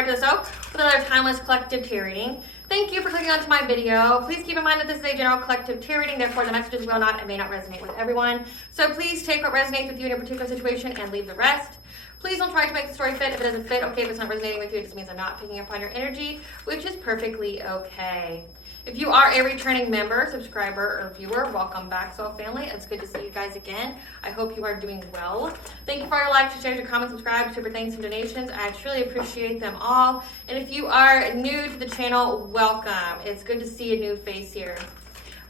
Aspire to the Self with another timeless collective tarot reading. Thank you for clicking onto my video. Please keep in mind that this is a general collective tarot reading, therefore the messages will not and may not resonate with everyone. So please take what resonates with you in your particular situation and leave the rest. Please don't try to make the story fit. If it doesn't fit, okay, if it's not resonating with you, it just means I'm not picking up on your energy, which is perfectly okay. If you are a returning member, subscriber, or viewer, welcome back, Soul Family. It's good to see you guys again. I hope you are doing well. Thank you for your likes, your shares, your comments, subscribe, super thanks, and donations. I truly appreciate them all. And if you are new to the channel, welcome. It's good to see a new face here.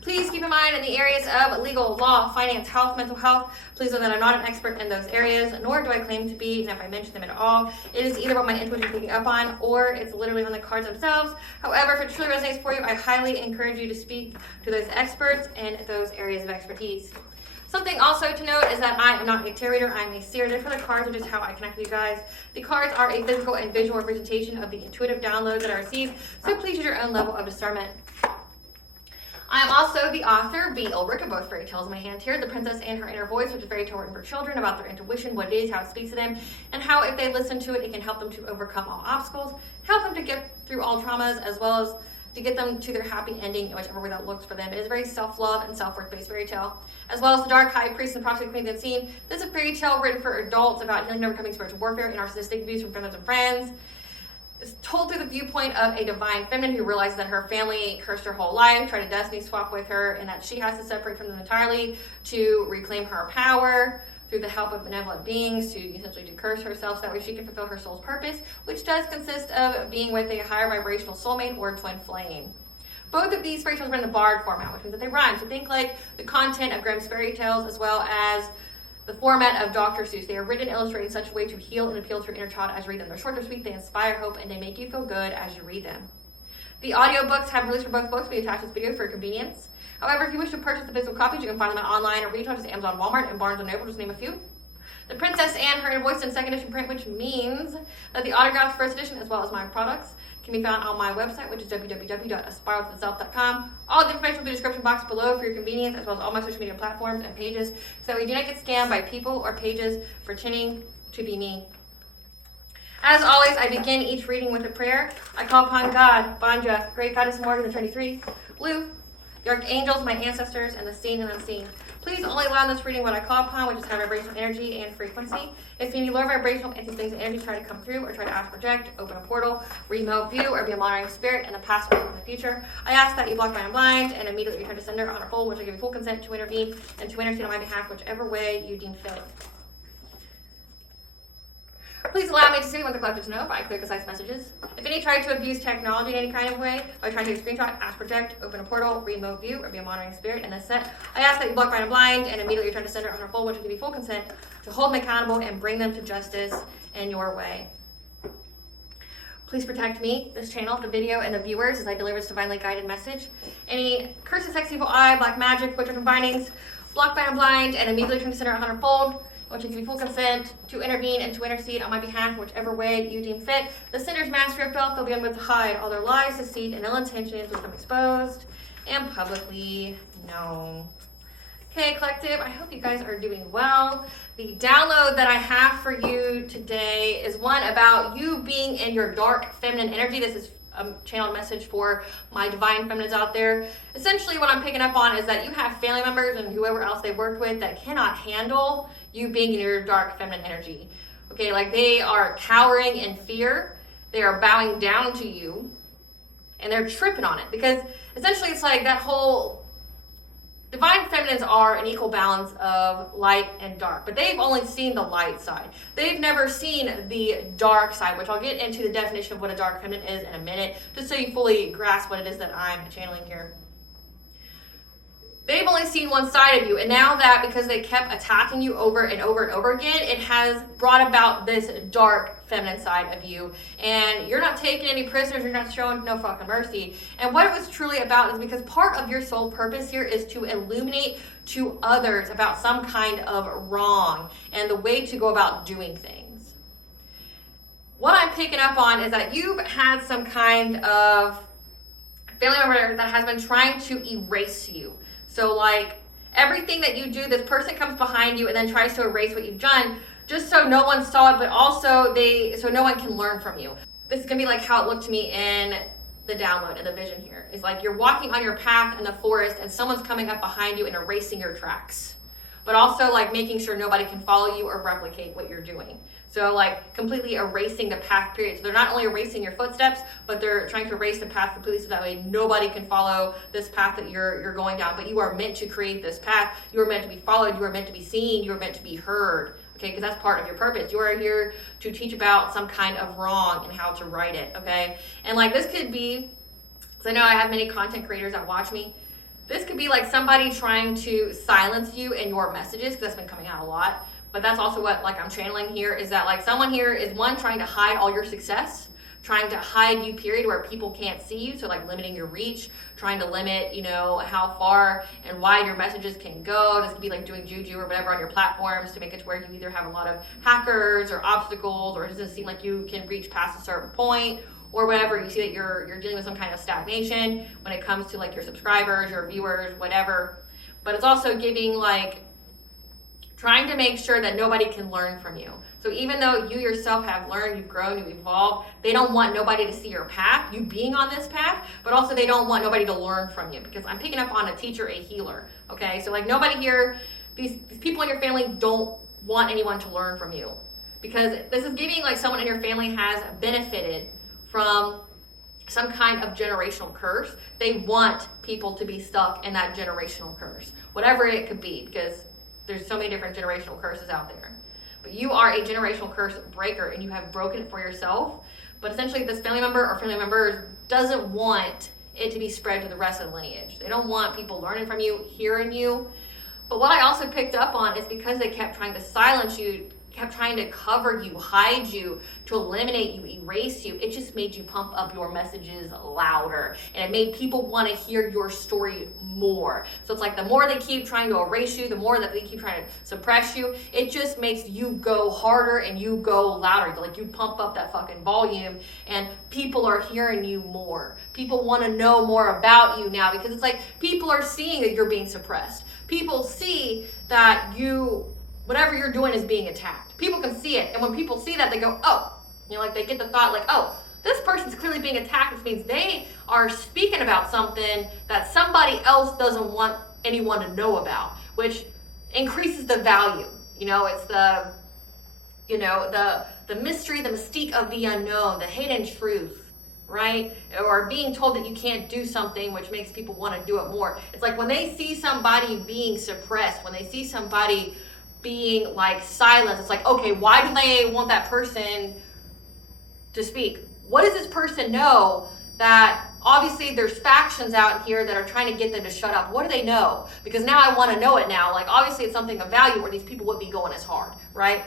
Please keep in mind in the areas of legal, law, finance, health, mental health, please know that I'm not an expert in those areas, nor do I claim to be, and if I mention them at all, it is either what my intuition is picking up on, or it's literally on the cards themselves. However, if it truly resonates for you, I highly encourage you to speak to those experts in those areas of expertise. Something also to note is that I am not a tarot reader, I'm a seer. Therefore, the cards are just how I connect with you guys. The cards are a physical and visual representation of the intuitive downloads that I receive, so please use your own level of discernment. I am also the author, B. Ulrich, of both fairy tales in my hand here, The Princess and Her Inner Voice, which is fairy tale written for children about their intuition, what it is, how it speaks to them, and how if they listen to it, it can help them to overcome all obstacles, help them to get through all traumas, as well as to get them to their happy ending in whichever way that looks for them. It is a very self-love and self-worth based fairy tale. As well as The Dark High Priest and the Prophecy of Queen Unseen. This is a fairy tale written for adults about healing and overcoming spiritual warfare and narcissistic abuse from friends and friends. It's told through the viewpoint of a divine feminine who realizes that her family cursed her whole life, tried to destiny swap with her, and that she has to separate from them entirely to reclaim her power through the help of benevolent beings to essentially decurse herself so that way she can fulfill her soul's purpose, which does consist of being with a higher vibrational soulmate or twin flame. Both of these fairy tales are in the bard format, which means that they rhyme. So think like the content of Grimm's fairy tales as well as the format of Dr. Seuss. They are written and illustrated in such a way to heal and appeal to your inner child as you read them. They're short, they're sweet, they inspire hope, and they make you feel good as you read them. The audiobooks have released for both books. We attach this video for convenience. However, if you wish to purchase the physical copies, you can find them online or retail, just Amazon, Walmart, and Barnes & Noble, just name a few. The Princess and Her Inner Voice in second edition print, which means that the autographed first edition, as well as my products, can be found on my website, which is www.aspiraltotheself.com. All the information will be in the description box below for your convenience, as well as all my social media platforms and pages, so we do not get scammed by people or pages pretending to be me. As always, I begin each reading with a prayer. I call upon God, Banja, Great Goddess Morgan, the 23, Blue, the Archangels, my ancestors, and the seen and unseen. Please only allow in this reading what I call upon, which is high vibrational energy and frequency. If any lower vibrational entities and energies try to come through or try to ask, project, open a portal, remote view, or be a monitoring spirit in the past, present, and the future, I ask that you block my blind and immediately return to sender on a full, which I give you full consent to intervene and to intercede on my behalf, whichever way you deem fit. Please allow me to see what the collectors know by clear, concise messages. If any try to abuse technology in any kind of way, by trying to take a screenshot, ask, project, open a portal, remote view, or be a monitoring spirit in this set, I ask that you block my blind and immediately return to sender on a full, which will give you full consent to hold them accountable and bring them to justice in your way. Please protect me, this channel, the video, and the viewers as I deliver this divinely guided message. Any curses, sex, evil eye, black magic, witchcraft combinings, block by blind, and immediately return to sender on a fold, which will give you full consent to intervene and to intercede on my behalf, whichever way you deem fit. The sinner's mastery of wealth, they'll be able to hide all their lies, deceit, and ill intentions will become exposed and publicly known. Okay, collective, I hope you guys are doing well. The download that I have for you today is one about you being in your dark feminine energy. This is a channeled message for my divine feminines out there. Essentially what I'm picking up on is that you have family members and whoever else they worked with that cannot handle you being in your dark feminine energy. Okay, like they are cowering in fear, they are bowing down to you, and they're tripping on it because essentially it's like that whole divine feminines are an equal balance of light and dark, but they've only seen the light side. They've never seen the dark side, which I'll get into the definition of what a dark feminine is in a minute, just so you fully grasp what it is that I'm channeling here. They've only seen one side of you, and now that because they kept attacking you over and over and over again, it has brought about this dark feminine side of you, and you're not taking any prisoners, you're not showing no fucking mercy. And what it was truly about is because part of your soul purpose here is to illuminate to others about some kind of wrong and the way to go about doing things. What I'm picking up on is that you've had some kind of family member that has been trying to erase you. So like everything that you do, this person comes behind you and then tries to erase what you've done just so no one saw it, but also so no one can learn from you. this is gonna be like how it looked to me in the download and the vision here. It's like you're walking on your path in the forest and someone's coming up behind you and erasing your tracks. But also like making sure nobody can follow you or replicate what you're doing. So like completely erasing the path period. So they're not only erasing your footsteps, but they're trying to erase the path completely so that way nobody can follow this path that you're going down. But you are meant to create this path. You are meant to be followed. You are meant to be seen. You are meant to be heard. Okay, because that's part of your purpose. You are here to teach about some kind of wrong and how to right it, okay? And like this could be, because I know I have many content creators that watch me, this could be like somebody trying to silence you in your messages, because that's been coming out a lot. But that's also what like I'm channeling here, is that like someone here is one, trying to hide all your success, trying to hide you period where people can't see you, so like limiting your reach, trying to limit, you know, how far and wide your messages can go. This could be like doing juju or whatever on your platforms to make it to where you either have a lot of hackers or obstacles, or it doesn't seem like you can reach past a certain point, or whatever. You see that you're dealing with some kind of stagnation when it comes to like your subscribers, your viewers, whatever. But it's also giving like trying to make sure that nobody can learn from you. So even though you yourself have learned, you've grown, you've evolved, they don't want nobody to see your path, you being on this path, but also they don't want nobody to learn from you, because I'm picking up on a teacher, a healer, okay? So like nobody here, these people in your family don't want anyone to learn from you, because this is giving like someone in your family has benefited from some kind of generational curse. They want people to be stuck in that generational curse, whatever it could be, because there's so many different generational curses out there. But you are a generational curse breaker, and you have broken it for yourself. But essentially this family member or family members doesn't want it to be spread to the rest of the lineage. They don't want people learning from you, hearing you. But what I also picked up on is because they kept trying to silence you, kept trying to cover you, hide you, to eliminate you, erase you, it just made you pump up your messages louder. And it made people want to hear your story more. So it's like the more they keep trying to erase you, the more that they keep trying to suppress you, it just makes you go harder and you go louder. Like you pump up that fucking volume and people are hearing you more. People want to know more about you now, because it's like people are seeing that you're being suppressed. People see that whatever you're doing is being attacked. People can see it. And when people see that, they go, oh, you know, like they get the thought like, oh, this person's clearly being attacked, which means they are speaking about something that somebody else doesn't want anyone to know about, which increases the value. You know, it's the mystery, the mystique of the unknown, the hidden truth, right? Or being told that you can't do something, which makes people want to do it more. It's like when they see somebody being suppressed, when they see somebody being like silenced, it's like, okay, why do they want that person to speak? What does this person know that obviously there's factions out here that are trying to get them to shut up? What do they know? Because now I want to know it now. Like obviously it's something of value, or these people wouldn't be going as hard, right?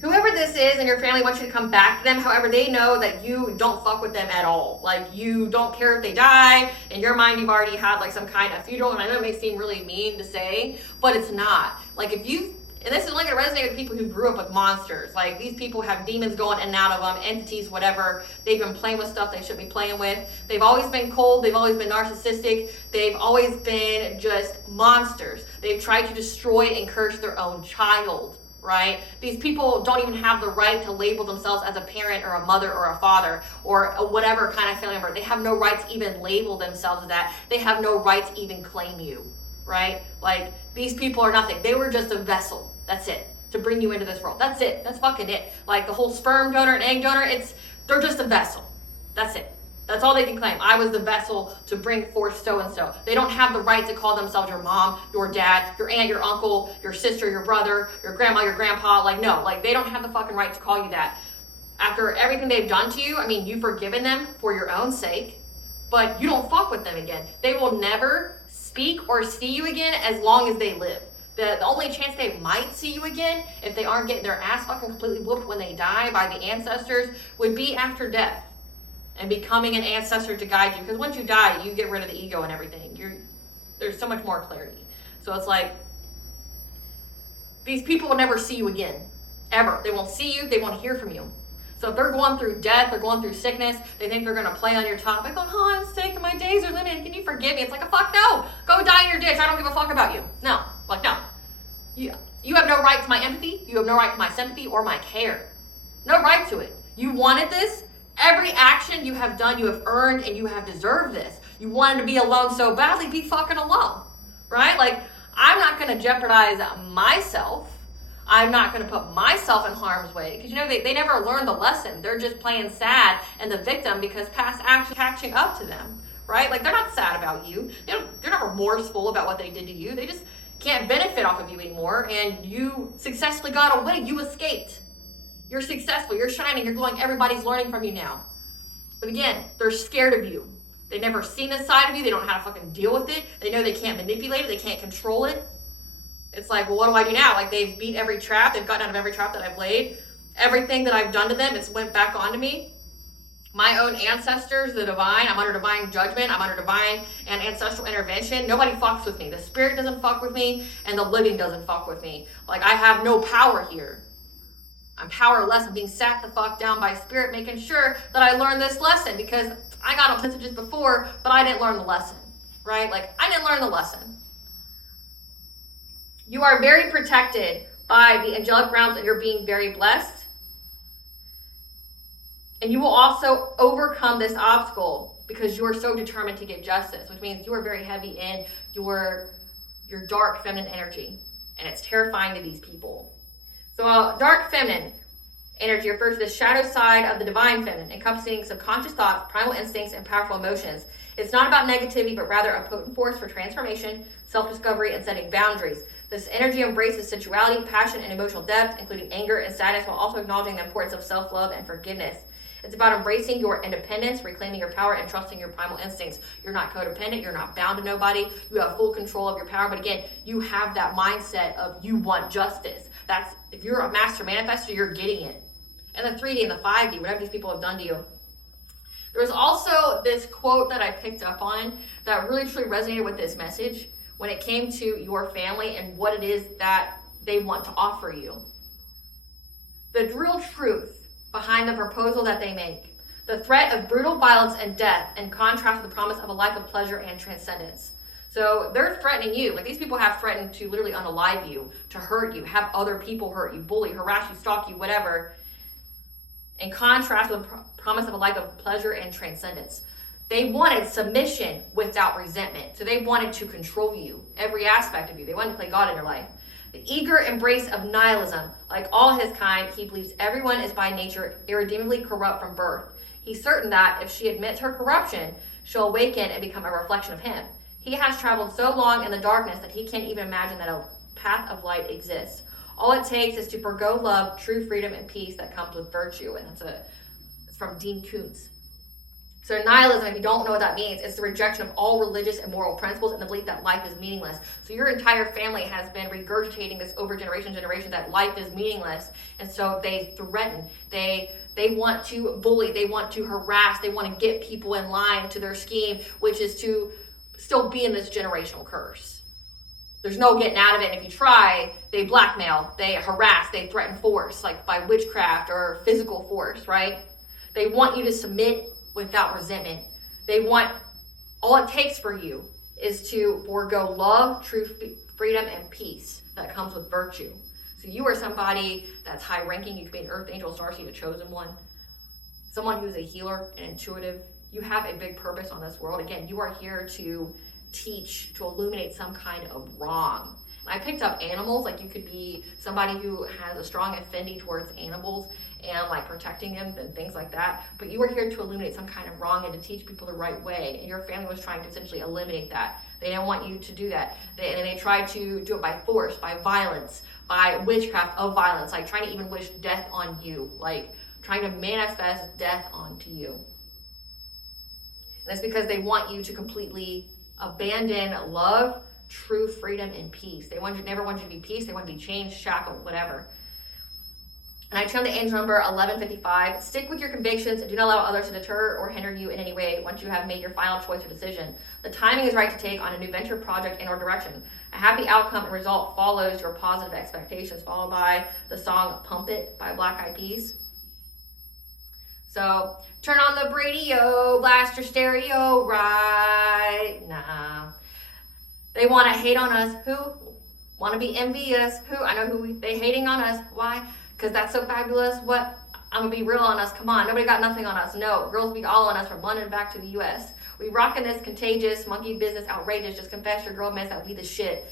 Whoever this is in your family wants you to come back to them. However, they know that you don't fuck with them at all. Like you don't care if they die. In your mind, you've already had like some kind of funeral. And I know it may seem really mean to say, but it's not. Like and this is only gonna resonate with people who grew up with monsters. Like these people have demons going in and out of them, entities, whatever. They've been playing with stuff they shouldn't be playing with. They've always been cold. They've always been narcissistic. They've always been just monsters. They've tried to destroy and curse their own child. Right? These people don't even have the right to label themselves as a parent or a mother or a father or a whatever kind of family member. They have no right to even label themselves as that. They have no right to even claim you, right? Like these people are nothing. They were just a vessel. That's it. To bring you into this world. That's it. That's fucking it. Like the whole sperm donor and egg donor, they're just a vessel. That's it. That's all they can claim. I was the vessel to bring forth so-and-so. They don't have the right to call themselves your mom, your dad, your aunt, your uncle, your sister, your brother, your grandma, your grandpa. Like, no, like they don't have the fucking right to call you that. After everything they've done to you, I mean, you've forgiven them for your own sake, but you don't fuck with them again. They will never speak or see you again as long as they live. The only chance they might see you again, if they aren't getting their ass fucking completely whooped when they die by the ancestors, would be after death. And becoming an ancestor to guide you. Because once you die, you get rid of the ego and everything. There's so much more clarity. So it's like, these people will never see you again. Ever. They won't see you. They won't hear from you. So if they're going through death, they're going through sickness, they think they're going to play on your topic. Like, oh, I'm sick and my days are limited. Can you forgive me? It's like, fuck no. Go die in your ditch. I don't give a fuck about you. No. Like, no. You have no right to my empathy. You have no right to my sympathy or my care. No right to it. You wanted this. Every action you have done, you have earned, and you have deserved this. You wanted to be alone so badly, be fucking alone, right? Like, I'm not going to jeopardize myself. I'm not going to put myself in harm's way. Because, you know, they never learn the lesson. They're just playing sad and the victim because past action catching up to them, right? Like, they're not sad about you. They're not remorseful about what they did to you. They just can't benefit off of you anymore. And you successfully got away. You escaped. You're successful. You're shining. You're glowing. Everybody's learning from you now. But again, they're scared of you. They've never seen this side of you. They don't know how to fucking deal with it. They know they can't manipulate it. They can't control it. It's like, well, what do I do now? Like, they've beat every trap. They've gotten out of every trap that I've laid. Everything that I've done to them, it's went back onto me. My own ancestors, the divine, I'm under divine judgment. I'm under divine and ancestral intervention. Nobody fucks with me. The spirit doesn't fuck with me, and the living doesn't fuck with me. Like, I have no power here. I'm powerless. I'm being sat the fuck down by spirit, making sure that I learn this lesson, because I got messages before, but I didn't learn the lesson, right? Like, I didn't learn the lesson. You are very protected by the angelic realms, and you're being very blessed. And you will also overcome this obstacle because you are so determined to get justice, which means you are very heavy in your dark feminine energy, and it's terrifying to these people. So dark feminine energy refers to the shadow side of the divine feminine, encompassing subconscious thoughts, primal instincts, and powerful emotions. It's not about negativity, but rather a potent force for transformation, self-discovery, and setting boundaries. This energy embraces sensuality, passion, and emotional depth, including anger and sadness, while also acknowledging the importance of self-love and forgiveness. It's about embracing your independence, reclaiming your power, and trusting your primal instincts. You're not codependent. You're not bound to nobody. You have full control of your power. But again, you have that mindset of you want justice. That's, if you're a master manifestor, you're getting it. And the 3D and the 5D, whatever these people have done to you. There was also this quote that I picked up on that really truly resonated with this message when it came to your family and what it is that they want to offer you. The real truth behind the proposal that they make. The threat of brutal violence and death, in contrast to the promise of a life of pleasure and transcendence. So they're threatening you. Like, these people have threatened to literally unalive you, to hurt you, have other people hurt you, bully, harass you, stalk you, whatever. In contrast to the promise of a life of pleasure and transcendence. They wanted submission without resentment. So they wanted to control you, every aspect of you. They wanted to play God in your life. The eager embrace of nihilism. Like all his kind, he believes everyone is by nature irredeemably corrupt from birth. He's certain that if she admits her corruption, she'll awaken and become a reflection of him. He has traveled so long in the darkness that he can't even imagine that a path of light exists. All it takes is to forgo love, true freedom, and peace that comes with virtue. And it's from Dean Koontz. So nihilism, if you don't know what that means, it's the rejection of all religious and moral principles and the belief that life is meaningless. So your entire family has been regurgitating this over generation that life is meaningless. And so they threaten, they want to bully, they want to harass, they want to get people in line to their scheme, which is to still be in this generational curse. There's no getting out of it. And if you try, they blackmail, they harass, they threaten force, like by witchcraft or physical force, right? They want you to submit without resentment. They want, all it takes for you is to forego love, true freedom, and peace that comes with virtue. So you are somebody that's high ranking. You could be an earth angel, starseed, a chosen one. Someone who's a healer and intuitive. You have a big purpose on this world. Again, you are here to teach, to illuminate some kind of wrong. And I picked up animals, like you could be somebody who has a strong affinity towards animals and like protecting them and things like that. But you were here to illuminate some kind of wrong and to teach people the right way. And your family was trying to essentially eliminate that. They didn't want you to do that. They tried to do it by force, by violence, by witchcraft of violence, like trying to even wish death on you, like trying to manifest death onto you. And it's because they want you to completely abandon love, true freedom, and peace. They never want you to be peace. They want to be chained, shackled, whatever. And I chose the angel number 1155. Stick with your convictions and do not allow others to deter or hinder you in any way once you have made your final choice or decision. The timing is right to take on a new venture, project, and or direction. A happy outcome and result follows your positive expectations, followed by the song Pump It by Black Eyed Peas. So turn on the radio, blast your stereo right now. They want to hate on us. Who? Want to be envious. Who? I know who they hating on us. Why? Because that's so fabulous. What? I'm gonna be real on us. Come on, nobody got nothing on us. No, girls be all on us from London back to the US. We rocking this contagious, monkey business, outrageous. Just confess your girl mess that we the shit.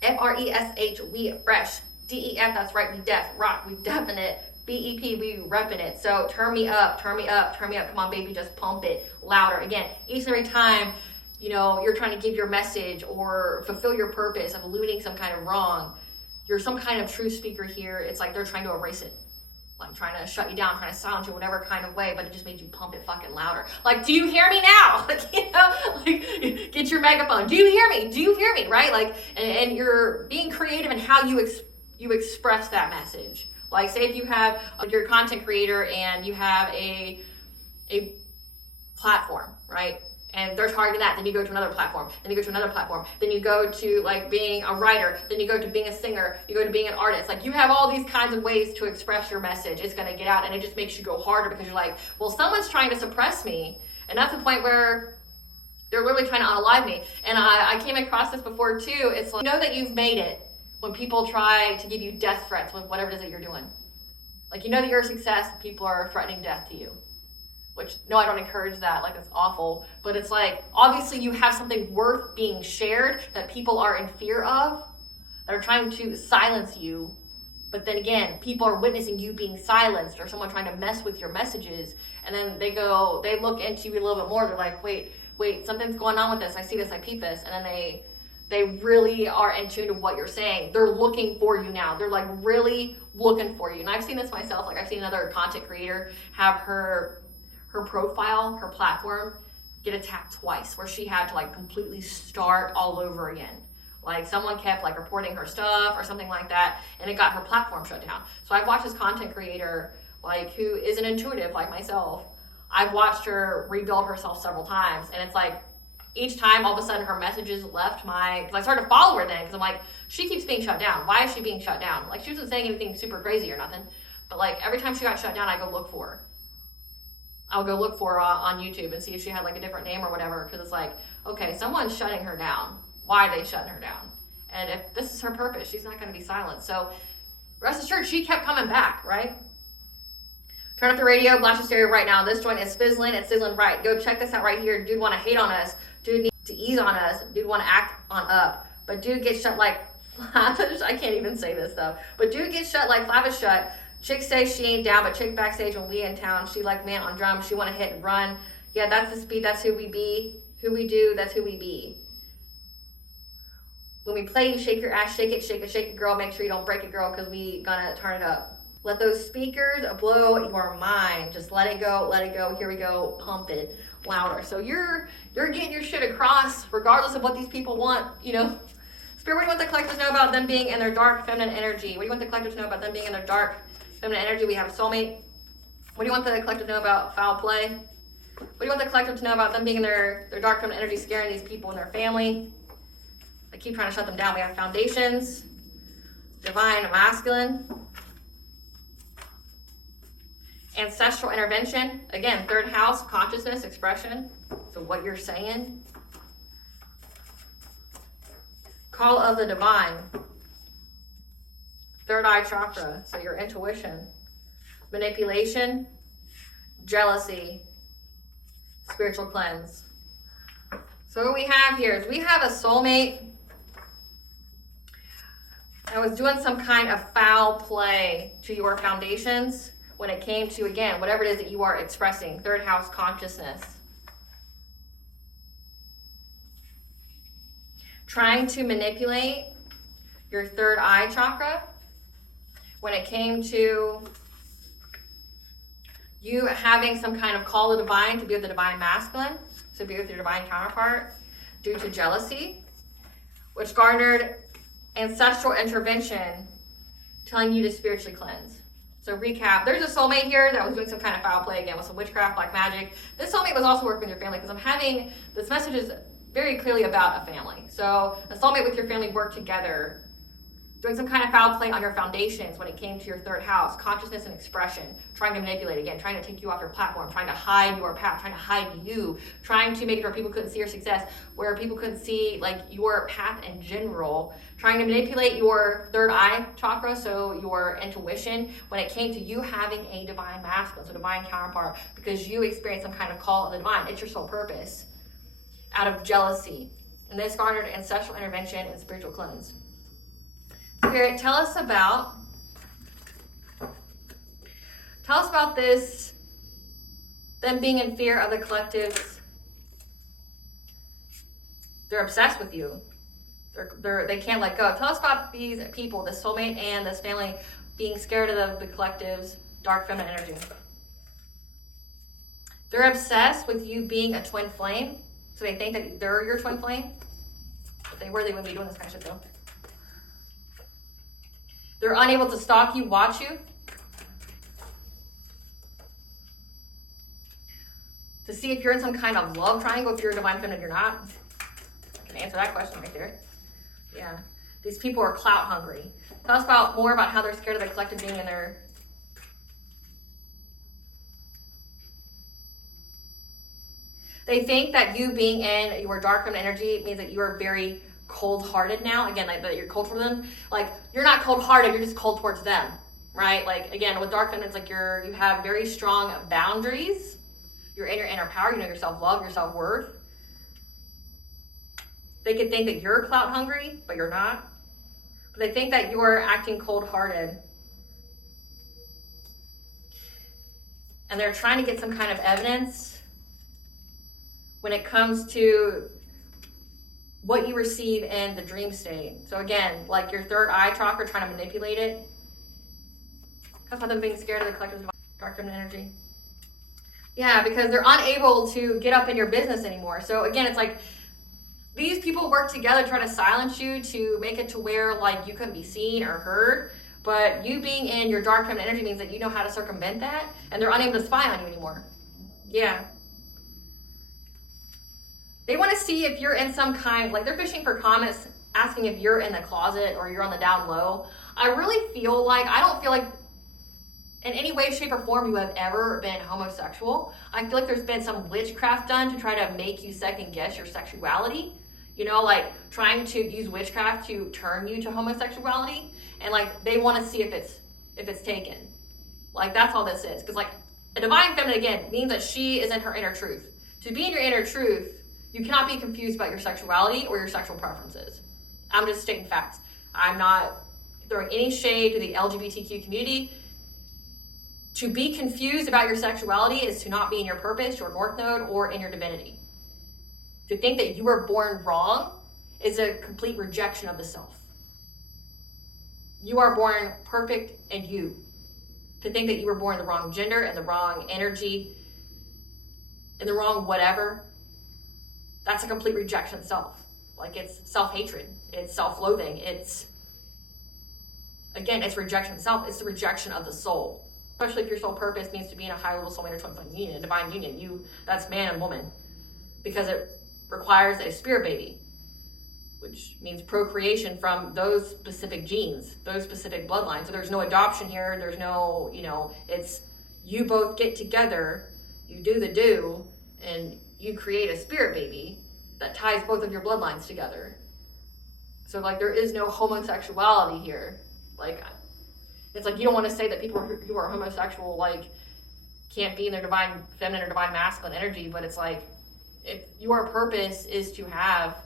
FRESH, we fresh. DEF, that's right, we def. Rock, we definite. BEP, we repping it. So turn me up, turn me up, turn me up. Come on, baby, just pump it louder. Again, each and every time, you know, you're trying to give your message or fulfill your purpose of illuminating some kind of wrong, you're some kind of true speaker here. It's like they're trying to erase it. Like trying to shut you down, trying to silence you, whatever kind of way, but it just made you pump it fucking louder. Like, do you hear me now? Like, you know, like, get your megaphone. Do you hear me? Do you hear me? Right? Like, and you're being creative in how you express that message. Like, say if you have your content creator and you have a platform, right? And they're targeting that, then you go to another platform, then you go to another platform, then you go to like being a writer, then you go to being a singer, you go to being an artist. Like, you have all these kinds of ways to express your message. It's gonna get out, and it just makes you go harder because you're like, well, someone's trying to suppress me. And that's the point where they're literally trying to unalive me. And I came across this before too. It's like, you know that you've made it when people try to give you death threats with whatever it is that you're doing. Like, you know that you're a success, people are threatening death to you. Which, no, I don't encourage that, like, it's awful. But it's like, obviously you have something worth being shared that people are in fear of, that are trying to silence you. But then again, people are witnessing you being silenced or someone trying to mess with your messages. And then they look into you a little bit more. They're like, wait, something's going on with this. I see this, I peep this. And then they really are in tune to what you're saying. They're looking for you now. They're like really looking for you. And I've seen this myself. Like, I've seen another content creator have her profile, her platform, get attacked twice, where she had to like completely start all over again. Like, someone kept like reporting her stuff or something like that, and it got her platform shut down. So I've watched this content creator, like, who is an intuitive like myself. I've watched her rebuild herself several times, and it's like, each time all of a sudden her messages left because I started to follow her then, because I'm like, she keeps being shut down. Why is she being shut down? Like, she wasn't saying anything super crazy or nothing, but like every time she got shut down, I go look for her. I'll go look for her on YouTube and see if she had like a different name or whatever, because it's like, okay, someone's shutting her down. Why are they shutting her down? And if this is her purpose, she's not going to be silenced. So rest assured, she kept coming back, right? Turn up the radio, blast your stereo right now. This joint is fizzling, it's sizzling right. Go check this out right here. Dude want to hate on us. Dude need to ease on us. Dude want to act on up. But dude gets shut like Flavish. I can't even say this though. But dude gets shut like Flavish shut. Chick says she ain't down, but chick backstage when we in town. She like man on drums. She want to hit and run. Yeah, that's the speed. That's who we be. Who we do. That's who we be. When we play, you shake your ass, shake it, girl. Make sure you don't break it, girl, because we gonna turn it up. Let those speakers blow your mind. Just let it go, let it go. Here we go, pump it louder. So you're getting your shit across, regardless of what these people want, you know. Spirit, what do you want the collectors to know about them being in their dark feminine energy? What do you want the collectors to know about them being in their dark feminine energy? We have a soulmate. What do you want the collector to know about foul play? What do you want the collector to know about them being in their dark feminine energy, scaring these people and their family? They keep trying to shut them down. We have foundations, divine masculine, ancestral intervention. Again, third house, consciousness, expression. So what you're saying. Call of the divine. Third eye chakra, so your intuition. Manipulation, jealousy, spiritual cleanse. So what we have here is we have a soulmate that was doing some kind of foul play to your foundations when it came to, again, whatever it is that you are expressing, third house consciousness. Trying to manipulate your third eye chakra when it came to you having some kind of call of the divine to be with the divine masculine, so be with your divine counterpart, due to jealousy, which garnered ancestral intervention telling you to spiritually cleanse. So recap, there's a soulmate here that was doing some kind of foul play again with some witchcraft, black magic. This soulmate was also working with your family, because I'm having, this message is very clearly about a family. So a soulmate with your family work together doing some kind of foul play on your foundations when it came to your third house, consciousness and expression, trying to manipulate again, trying to take you off your platform, trying to hide your path, trying to hide you, trying to make it where people couldn't see your success, where people couldn't see like your path in general, trying to manipulate your third eye chakra, so your intuition, when it came to you having a divine masculine, so divine counterpart, because you experienced some kind of call of the divine. It's your soul purpose out of jealousy. And this garnered ancestral intervention and spiritual cleanse. Spirit, tell us about this, them being in fear of the collectives. They're obsessed with you. They can't let go. Tell us about these people, this soulmate and this family, being scared of the collective's dark feminine energy. They're obsessed with you being a twin flame, so they think that they're your twin flame. If they were, they wouldn't be doing this kind of shit though. They're unable to stalk you, watch you, to see if you're in some kind of love triangle, if you're a divine feminine, you're not. I can answer that question right there. Yeah. These people are clout hungry. Tell us more about how they're scared of the collective being in their... They think that you being in your dark feminine energy means that you are very cold-hearted now. Again, like that you're cold for them. Like, you're not cold-hearted, you're just cold towards them, right? Like, again, with dark feminine, it's like you have very strong boundaries. You're in your inner power, you know your self-love, your self-worth. They could think that you're clout hungry, but you're not. But they think that you're acting cold-hearted. And they're trying to get some kind of evidence when it comes to what you receive in the dream state. So again, like your third eye chakra, trying to manipulate it. Talk about them being scared of the collective dark feminine energy. Yeah, because they're unable to get up in your business anymore. So again, it's like these people work together to try to silence you, to make it to where like you couldn't be seen or heard. But you being in your dark feminine energy means that you know how to circumvent that, and they're unable to spy on you anymore. Yeah. They want to see if you're in some kind, like they're fishing for comments, asking if you're in the closet or you're on the down low. I don't feel like in any way, shape, or form you have ever been homosexual. I feel like there's been some witchcraft done to try to make you second guess your sexuality. You know, like trying to use witchcraft to turn you to homosexuality. And like they want to see if it's taken. Like that's all this is. Because like a divine feminine, again, means that she is in her inner truth. To be in your inner truth, you cannot be confused about your sexuality or your sexual preferences. I'm just stating facts. I'm not throwing any shade to the LGBTQ community. To be confused about your sexuality is to not be in your purpose, your north node, or in your divinity. To think that you were born wrong is a complete rejection of the self. You are born perfect and you. To think that you were born the wrong gender and the wrong energy and the wrong whatever, that's a complete rejection of self. Like it's self-hatred, it's self-loathing, it's rejection of self, it's the rejection of the soul. Especially if your soul purpose means to be in a high level soulmate or twin flame union, a divine union, that's man and woman. Because it requires a spirit baby, which means procreation from those specific genes, those specific bloodlines. So there's no adoption here, there's no, it's you both get together, you do the do, and you create a spirit baby that ties both of your bloodlines together. So like there is no homosexuality here. Like it's like you don't want to say that people who are homosexual like can't be in their divine feminine or divine masculine energy, but it's like if your purpose is to have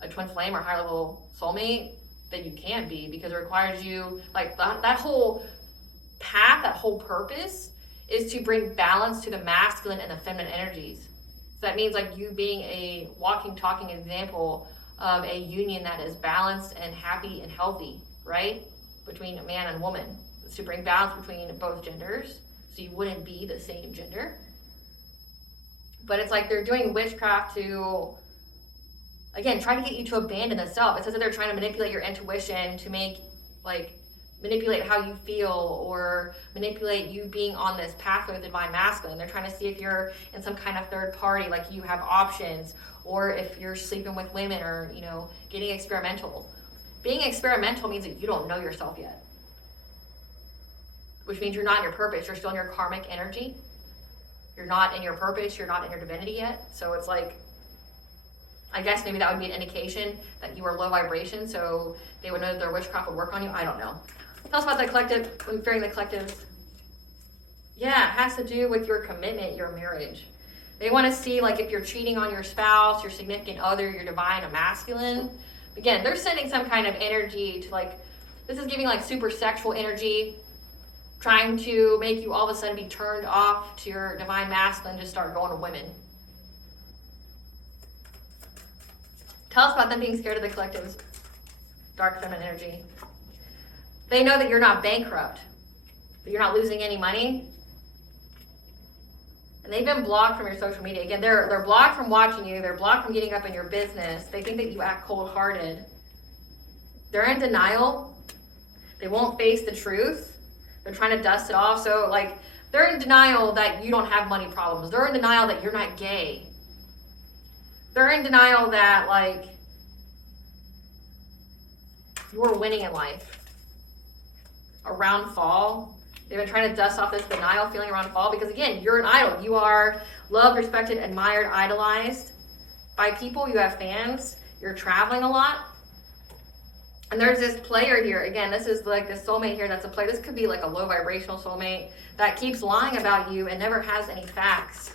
a twin flame or high level soulmate, then you can't be, because it requires you like that whole path, that whole purpose is to bring balance to the masculine and the feminine energies. So that means like you being a walking, talking example of a union that is balanced and happy and healthy, right? Between a man and woman. It's to bring balance between both genders, so you wouldn't be the same gender. But it's like they're doing witchcraft to, again, try to get you to abandon the self. It says that they're trying to manipulate your intuition to manipulate how you feel, or manipulate you being on this pathway with the divine masculine. They're trying to see if you're in some kind of third party, like you have options, or if you're sleeping with women, or getting experimental. Being experimental means that you don't know yourself yet, which means you're not in your purpose. You're still in your karmic energy. You're not in your purpose. You're not in your divinity yet. So it's like, I guess maybe that would be an indication that you are low vibration, so they would know that their witchcraft would work on you. I don't know. Tell us about the collective, fearing the collectives. Yeah, it has to do with your commitment, your marriage. They want to see, like, if you're cheating on your spouse, your significant other, your divine or masculine. Again, they're sending some kind of energy to, like, this is giving, like, super sexual energy, trying to make you all of a sudden be turned off to your divine masculine, just start going to women. Tell us about them being scared of the collectives. Dark feminine energy. They know that you're not bankrupt, that you're not losing any money. And they've been blocked from your social media. Again, they're blocked from watching you. They're blocked from getting up in your business. They think that you act cold-hearted. They're in denial. They won't face the truth. They're trying to dust it off. So, like, they're in denial that you don't have money problems. They're in denial that you're not gay. They're in denial that, like, you're winning in life. Around fall, they've been trying to dust off this denial feeling around fall because, again, you're an idol. You are loved, respected, admired, idolized by people. You have fans. You're traveling a lot. And there's this player here. Again, this is like this soulmate here that's a player. This could be like a low vibrational soulmate that keeps lying about you and never has any facts.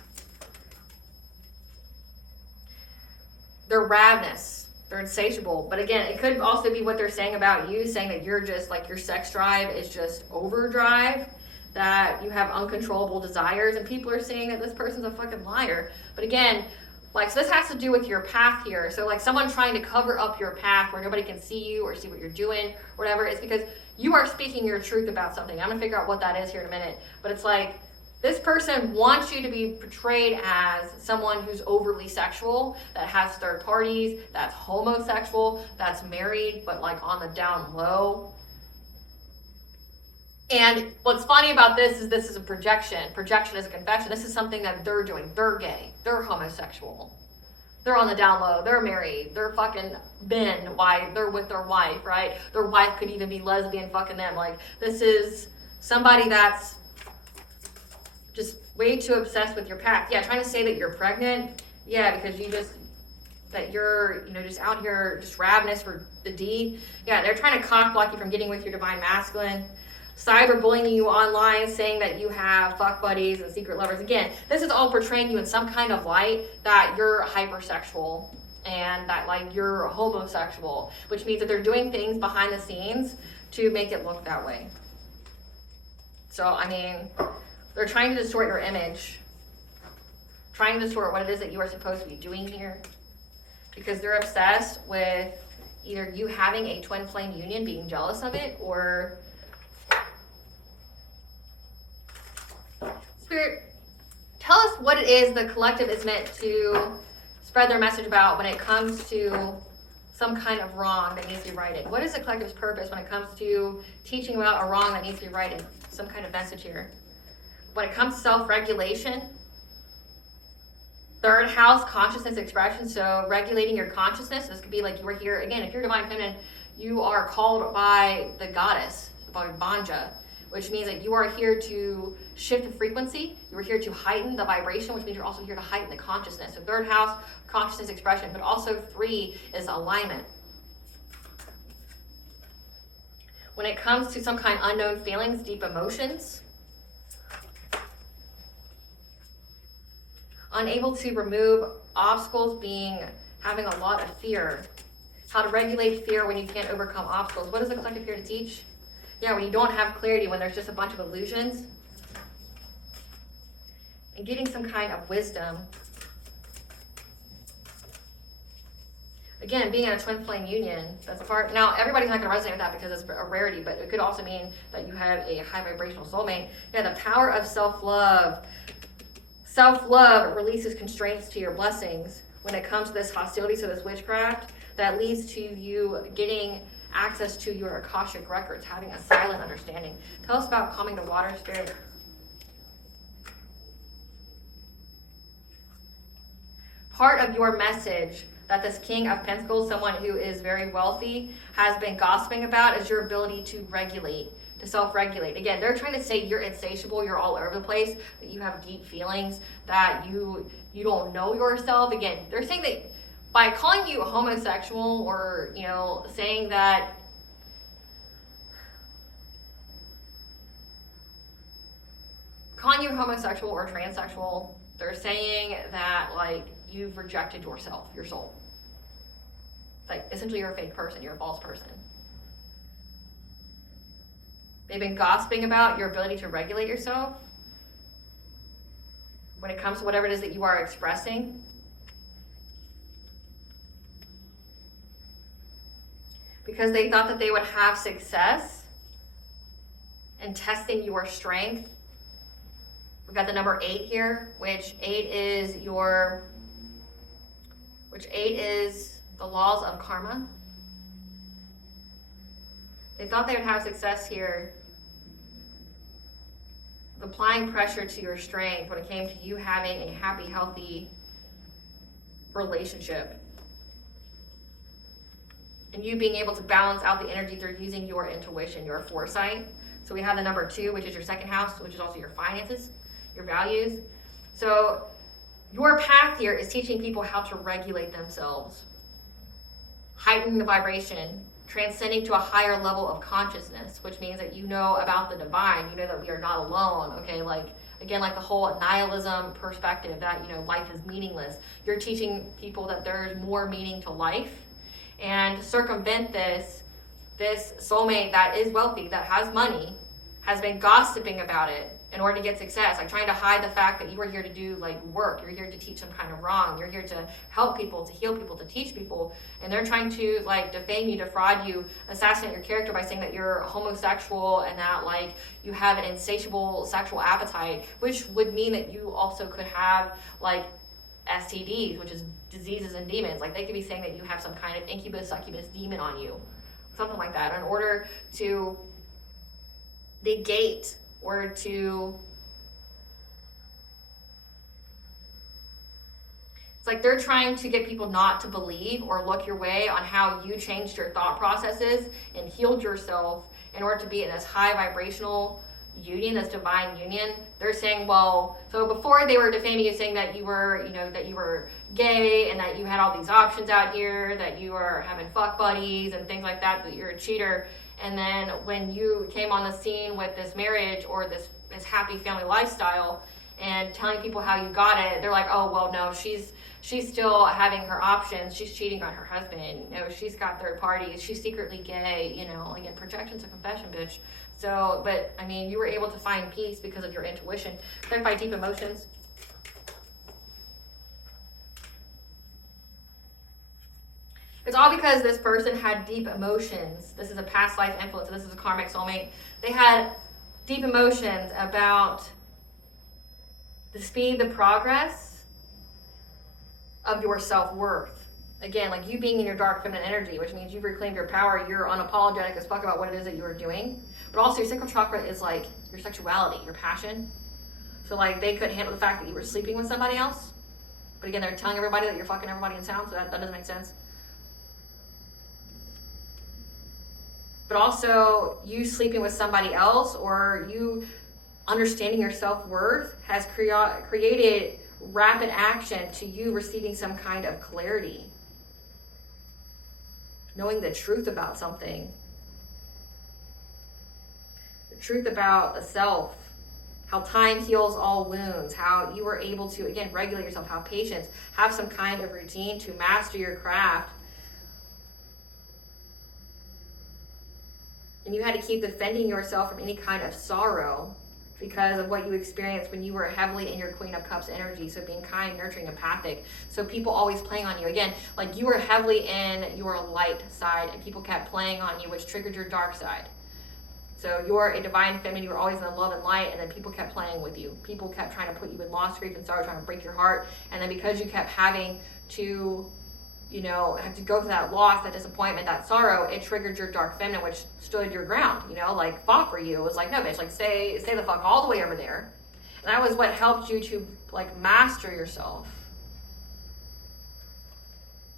They're ravenous. They're insatiable. But again, it could also be what they're saying about you, saying that you're just like your sex drive is just overdrive, that you have uncontrollable desires, and people are saying that this person's a fucking liar. But again, like, so this has to do with your path here. So like someone trying to cover up your path where nobody can see you or see what you're doing, or whatever, it's because you are speaking your truth about something. I'm gonna figure out what that is here in a minute. But it's like, this person wants you to be portrayed as someone who's overly sexual, that has third parties, that's homosexual, that's married, but like on the down low. And what's funny about this is a projection. Projection is a confession. This is something that they're doing. They're gay. They're homosexual. They're on the down low. They're married. They're fucking they're with their wife, right? Their wife could even be lesbian fucking them. Like, this is somebody that's just way too obsessed with your path. Yeah, trying to say that you're pregnant. Yeah, because that you're, just out here just ravenous for the D. Yeah, they're trying to cock block you from getting with your divine masculine. Cyberbullying you online, saying that you have fuck buddies and secret lovers. Again, this is all portraying you in some kind of light that you're hypersexual and that like you're homosexual, which means that they're doing things behind the scenes to make it look that way. So, I mean, they're trying to distort your image, trying to distort what it is that you are supposed to be doing here, because they're obsessed with either you having a twin flame union, being jealous of it, or Spirit, tell us what it is the collective is meant to spread their message about when it comes to some kind of wrong that needs to be righted. What is the collective's purpose when it comes to teaching about a wrong that needs to be righted? Some kind of message here. When it comes to self-regulation, third house, consciousness expression, so regulating your consciousness. This could be like you were here, again, if you're divine feminine, you are called by the goddess, by Banja, which means that you are here to shift the frequency. You are here to heighten the vibration, which means you're also here to heighten the consciousness. So third house, consciousness expression, but also 3 is alignment. When it comes to some kind of unknown feelings, deep emotions, unable to remove obstacles, having a lot of fear. How to regulate fear when you can't overcome obstacles. What is the collective here to teach? Yeah, when you don't have clarity, when there's just a bunch of illusions. And getting some kind of wisdom. Again, being in a twin flame union, that's a part. Now, everybody's not going to resonate with that because it's a rarity, but it could also mean that you have a high vibrational soulmate. Yeah, the power of self-love. Self-love releases constraints to your blessings when it comes to this hostility, so this witchcraft, that leads to you getting access to your Akashic records, having a silent understanding. Tell us about calming the water, Spirit. Part of your message that this King of Pentacles, someone who is very wealthy, has been gossiping about is your ability to regulate, to self-regulate. Again, they're trying to say you're insatiable, you're all over the place, that you have deep feelings, that you don't know yourself. Again, they're saying that by calling you homosexual, or, you know, saying that calling you homosexual or transsexual, they're saying that, like, you've rejected yourself, your soul. Like, essentially you're a fake person, you're a false person. They've been gossiping about your ability to regulate yourself when it comes to whatever it is that you are expressing. Because they thought that they would have success in testing your strength. We've got the number 8 here, which 8 is the laws of karma. They thought they would have success here with applying pressure to your strength when it came to you having a happy, healthy relationship. And you being able to balance out the energy through using your intuition, your foresight. So we have the number 2, which is your second house, which is also your finances, your values. So your path here is teaching people how to regulate themselves, heightening the vibration, transcending to a higher level of consciousness, which means that you know about the divine, you know that we are not alone, okay? Like, again, like the whole nihilism perspective that, you know, life is meaningless. You're teaching people that there's more meaning to life, and circumvent this soulmate that is wealthy, that has money, has been gossiping about it in order to get success, like trying to hide the fact that you are here to do like work, you're here to teach some kind of wrong, you're here to help people, to heal people, to teach people, and they're trying to like defame you, defraud you, assassinate your character by saying that you're homosexual and that like you have an insatiable sexual appetite, which would mean that you also could have like STDs, which is diseases and demons. Like they could be saying that you have some kind of incubus, succubus demon on you, something like that, in order to negate or to, it's like they're trying to get people not to believe or look your way on how you changed your thought processes and healed yourself in order to be in this high vibrational union, this divine union. They're saying, well, so before they were defaming you, saying that you were, you know, that you were gay and that you had all these options out here, that you were having fuck buddies and things like that, that you're a cheater. And then when you came on the scene with this marriage or this happy family lifestyle and telling people how you got it, they're like, oh, well, no, she's still having her options. She's cheating on her husband. You know, she's got third parties. She's secretly gay. You know, again, projection's a confession, bitch. So, but I mean, you were able to find peace because of your intuition. Clarify deep emotions. It's all because this person had deep emotions. This is a past life influence. This is a karmic soulmate. They had deep emotions about the speed, the progress of your self-worth. Again, like you being in your dark feminine energy, which means you've reclaimed your power. You're unapologetic as fuck about what it is that you are doing. But also your sacral chakra is like your sexuality, your passion. So like they couldn't handle the fact that you were sleeping with somebody else. But again, they're telling everybody that you're fucking everybody in town, so that doesn't make sense. But also you sleeping with somebody else or you understanding your self-worth has created rapid action to you receiving some kind of clarity. Knowing the truth about something. The truth about the self. How time heals all wounds. How you were able to, again, regulate yourself. Have patience. Have some kind of routine to master your craft. And you had to keep defending yourself from any kind of sorrow because of what you experienced when you were heavily in your Queen of Cups energy. So being kind, nurturing, empathic. So people always playing on you. Again, like you were heavily in your light side and people kept playing on you, which triggered your dark side. So you're a divine feminine, you were always in love and light, and then people kept playing with you. People kept trying to put you in loss, grief, and sorrow, trying to break your heart. And then because you kept having to, you know, have to go through that loss, that disappointment, that sorrow, it triggered your dark feminine, which stood your ground, you know, like fought for you. It was like, no, bitch, like stay the fuck all the way over there. And that was what helped you to like master yourself.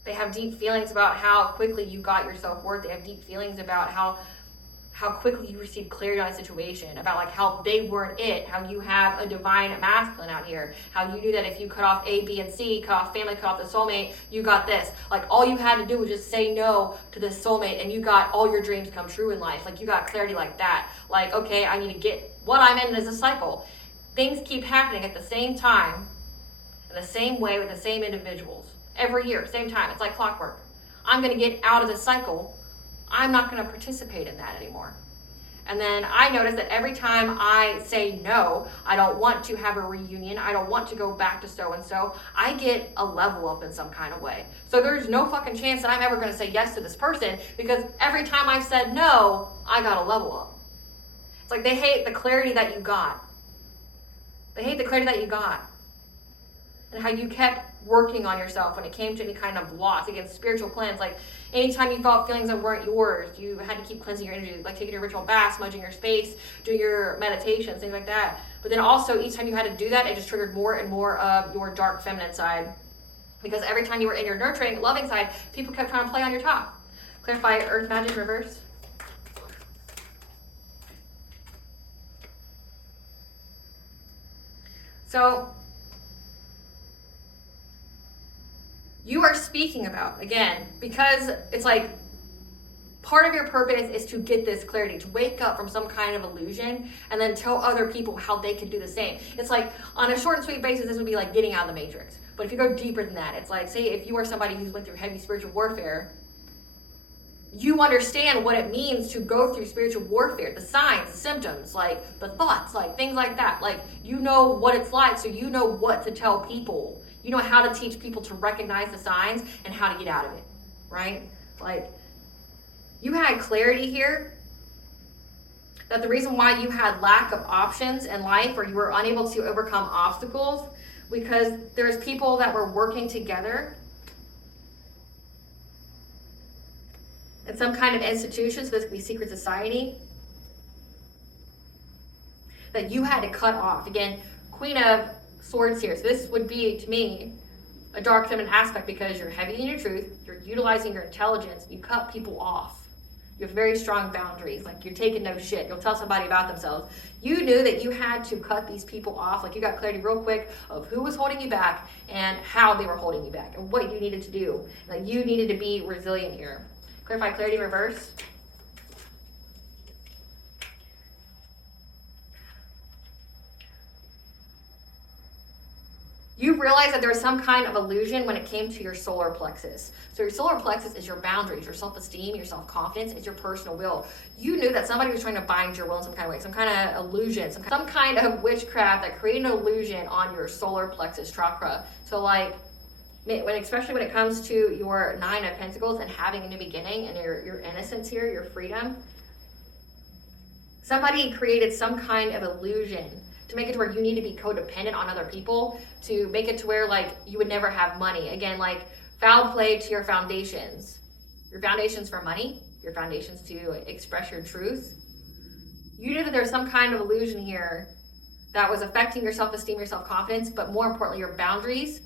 They have deep feelings about how quickly you got your self-worth. They have deep feelings about how quickly you received clarity on a situation, about like how they weren't it, how you have a divine masculine out here, how you knew that if you cut off A, B, and C, cut off family, cut off the soulmate, you got this. Like all you had to do was just say no to this soulmate and you got all your dreams come true in life. Like you got clarity like that. Like, okay, I need to get what I'm in as a cycle. Things keep happening at the same time, in the same way with the same individuals. Every year, same time. It's like clockwork. I'm gonna get out of the cycle. I'm not going to participate in that anymore. And then I notice that every time I say no, I don't want to have a reunion, I don't want to go back to so-and-so, I get a level up in some kind of way. So there's no fucking chance that I'm ever going to say yes to this person, because every time I've said no, I got a level up. It's like they hate the clarity that you got. They hate the clarity that you got. And how you kept working on yourself when it came to any kind of loss. Again, spiritual cleanse. Like anytime you felt feelings that weren't yours, you had to keep cleansing your energy, like taking your ritual bath, smudging your space, doing your meditations, things like that. But then also each time you had to do that, it just triggered more and more of your dark feminine side. Because every time you were in your nurturing, loving side, people kept trying to play on your top. Clarify earth magic reverse. So you are speaking about, again, because it's like part of your purpose is to get this clarity, to wake up from some kind of illusion and then tell other people how they can do the same. It's like on a short and sweet basis, this would be like getting out of the matrix. But if you go deeper than that, it's like, say if you are somebody who's went through heavy spiritual warfare, you understand what it means to go through spiritual warfare, the signs, the symptoms, like the thoughts, like things like that. Like you know what it's like, so you know what to tell people. You know how to teach people to recognize the signs and how to get out of it, right? Like, you had clarity here that the reason why you had lack of options in life, or you were unable to overcome obstacles, because there's people that were working together in some kind of institution, so this could be secret society, that you had to cut off. Again, Queen of Swords here. So this would be, to me, a dark feminine aspect, because you're heavy in your truth, you're utilizing your intelligence, you cut people off. You have very strong boundaries, like you're taking no shit. You'll tell somebody about themselves. You knew that you had to cut these people off. Like you got clarity real quick of who was holding you back and how they were holding you back and what you needed to do. Like you needed to be resilient here. Clarify clarity reverse. You realize that there was some kind of illusion when it came to your solar plexus. So your solar plexus is your boundaries, your self-esteem, your self-confidence, it's your personal will. You knew that somebody was trying to bind your will in some kind of way, some kind of illusion, some kind of witchcraft that created an illusion on your solar plexus chakra. So like, especially when it comes to your 9 of Pentacles and having a new beginning and your innocence here, your freedom, somebody created some kind of illusion to make it to where you need to be codependent on other people, to make it to where like you would never have money. Again, like foul play to your foundations. Your foundations for money, your foundations to express your truth. You knew that there's some kind of illusion here that was affecting your self-esteem, your self-confidence, but more importantly, your boundaries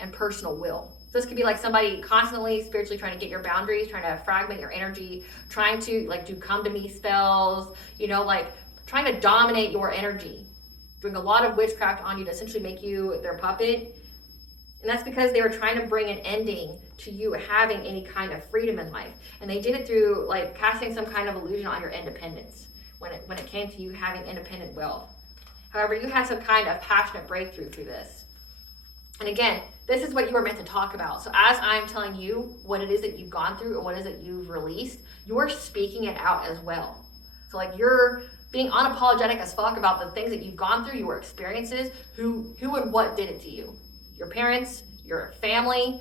and personal will. So this could be like somebody constantly spiritually trying to get your boundaries, trying to fragment your energy, trying to like do come to me spells, like trying to dominate your energy, doing a lot of witchcraft on you to essentially make you their puppet. And that's because they were trying to bring an ending to you having any kind of freedom in life. And they did it through like casting some kind of illusion on your independence when it came to you having independent wealth. However, you had some kind of passionate breakthrough through this. And again, this is what you were meant to talk about. So as I'm telling you what it is that you've gone through and what it is that you've released, you're speaking it out as well. So like you're being unapologetic as fuck about the things that you've gone through, your experiences, who and what did it to you. Your parents, your family,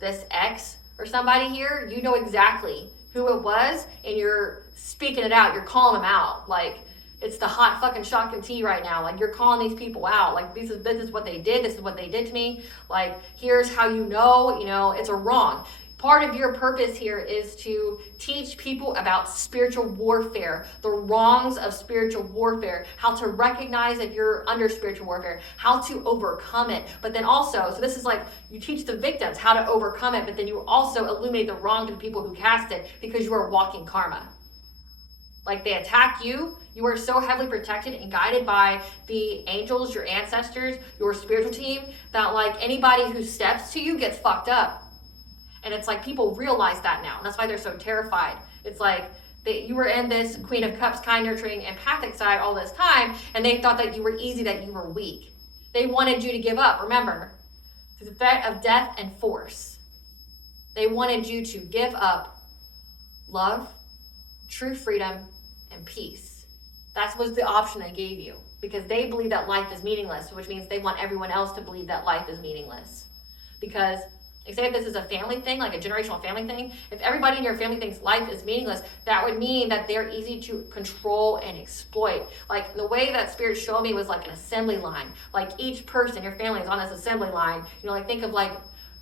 this ex or somebody here, you know exactly who it was and you're speaking it out. You're calling them out. Like it's the hot fucking shocking tea right now. Like you're calling these people out. Like this is what they did. This is what they did to me. Like here's how you know it's a wrong. Part of your purpose here is to teach people about spiritual warfare, the wrongs of spiritual warfare, how to recognize if you're under spiritual warfare, how to overcome it. But then also, so this is like you teach the victims how to overcome it, but then you also illuminate the wrong to the people who cast it because you are walking karma. Like they attack you, you are so heavily protected and guided by the angels, your ancestors, your spiritual team, that like anybody who steps to you gets fucked up. And it's like people realize that now. And that's why they're so terrified. It's like you were in this Queen of Cups, kind, nurturing, empathic side all this time, and they thought that you were easy, that you were weak. They wanted you to give up. Remember, through the threat of death and force, they wanted you to give up love, true freedom, and peace. That was the option they gave you because they believe that life is meaningless, which means they want everyone else to believe that life is meaningless. Because say if this is a family thing, like a generational family thing, if everybody in your family thinks life is meaningless, that would mean that they're easy to control and exploit. Like the way that Spirit showed me was like an assembly line. Like each person, your family is on this assembly line. You know, like think of like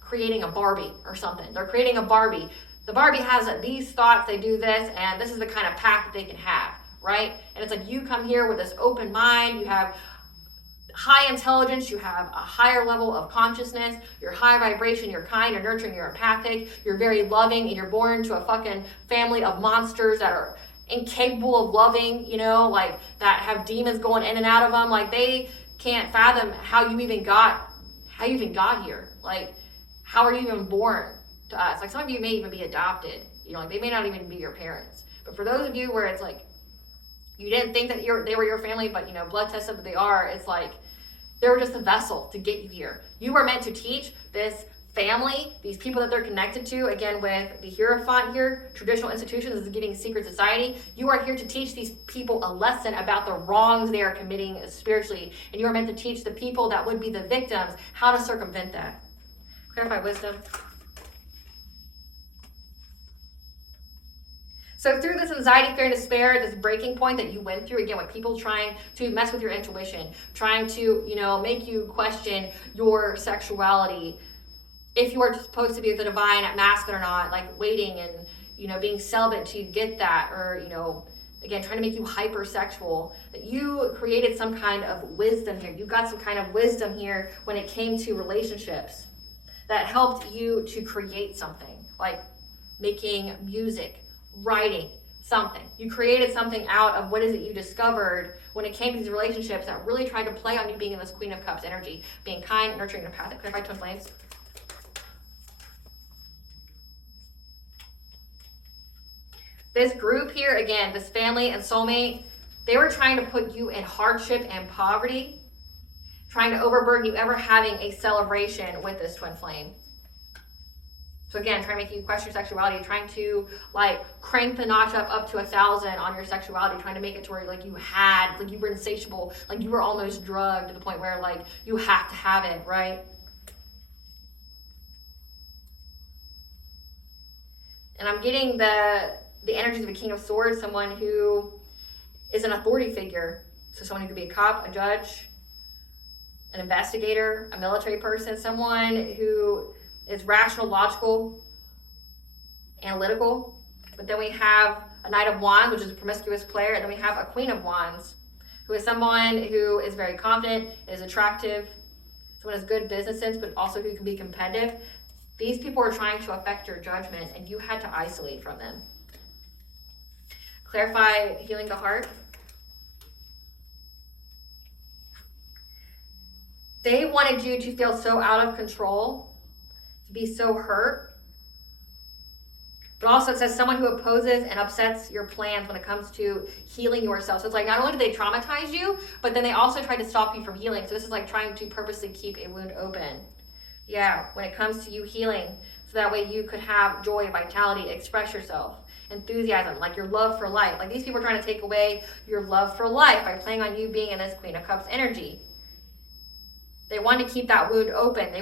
creating a Barbie or something. They're creating a Barbie. The Barbie has these thoughts, they do this, and this is the kind of path that they can have, right? And it's like you come here with this open mind, you have high intelligence, you have a higher level of consciousness, you're high vibration, you're kind, you're nurturing, you're empathic, you're very loving, and you're born to a fucking family of monsters that are incapable of loving, you know, like that have demons going in and out of them. Like they can't fathom how you even got here. Like, how are you even born to us? Like some of you may even be adopted, you know, like they may not even be your parents. But for those of you where it's like, you didn't think that they were your family, but you know, blood test said that they are, it's like, they were just a vessel to get you here. You were meant to teach this family, these people that they're connected to, again with the Hierophant here, traditional institutions, this is getting secret society. You are here to teach these people a lesson about the wrongs they are committing spiritually. And you are meant to teach the people that would be the victims how to circumvent that. Clarify wisdom. So through this anxiety, fear, and despair, this breaking point that you went through, again, with people trying to mess with your intuition, trying to, you know, make you question your sexuality, if you are supposed to be the divine at masculine or not, like waiting and, you know, being celibate to get that, or, you know, again, trying to make you hypersexual, that you created some kind of wisdom here. You got some kind of wisdom here when it came to relationships that helped you to create something, like making music, writing something. You created something out of what is it you discovered when it came to these relationships that really tried to play on you being in this Queen of Cups energy, being kind, nurturing, and empathic. Clarify twin flames. This group here, again, this family and soulmate, they were trying to put you in hardship and poverty, trying to overburden you ever having a celebration with this twin flame. So again, trying to make you question your sexuality, trying to like crank the notch up to 1,000 on your sexuality, trying to make it to where like you were insatiable, like you were almost drugged to the point where like you have to have it, right? And I'm getting the energies of a King of Swords, someone who is an authority figure. So someone who could be a cop, a judge, an investigator, a military person, someone who is rational, logical, analytical. But then we have a Knight of Wands, which is a promiscuous player. And then we have a Queen of Wands, who is someone who is very confident, is attractive, someone who has good business sense, but also who can be competitive. These people are trying to affect your judgment, and you had to isolate from them. Clarify healing the heart. They wanted you to feel so out of control, to be so hurt. But also it says someone who opposes and upsets your plans when it comes to healing yourself. So it's like not only did they traumatize you, but then they also tried to stop you from healing. So this is like trying to purposely keep a wound open. Yeah, when it comes to you healing, so that way you could have joy, vitality, express yourself, enthusiasm, like your love for life. Like these people are trying to take away your love for life by playing on you being in this Queen of Cups energy. They wanted to keep that wound open.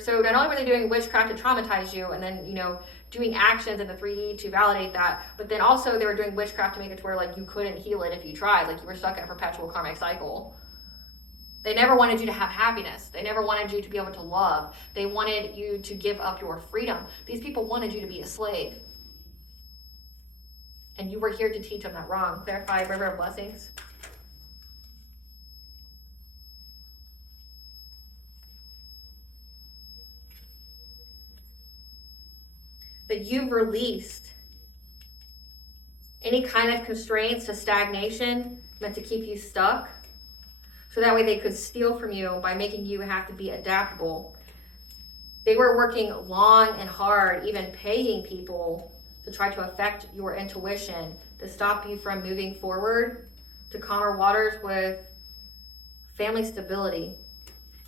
So not only were they doing witchcraft to traumatize you and then, you know, doing actions in the 3D to validate that, but then also they were doing witchcraft to make it to where like you couldn't heal it if you tried. Like you were stuck in a perpetual karmic cycle. They never wanted you to have happiness. They never wanted you to be able to love. They wanted you to give up your freedom. These people wanted you to be a slave. And you were here to teach them that wrong. Clarify, river of blessings. That you've released any kind of constraints to stagnation meant to keep you stuck. So that way they could steal from you by making you have to be adaptable. They were working long and hard, even paying people to try to affect your intuition, to stop you from moving forward, to calmer waters with family stability.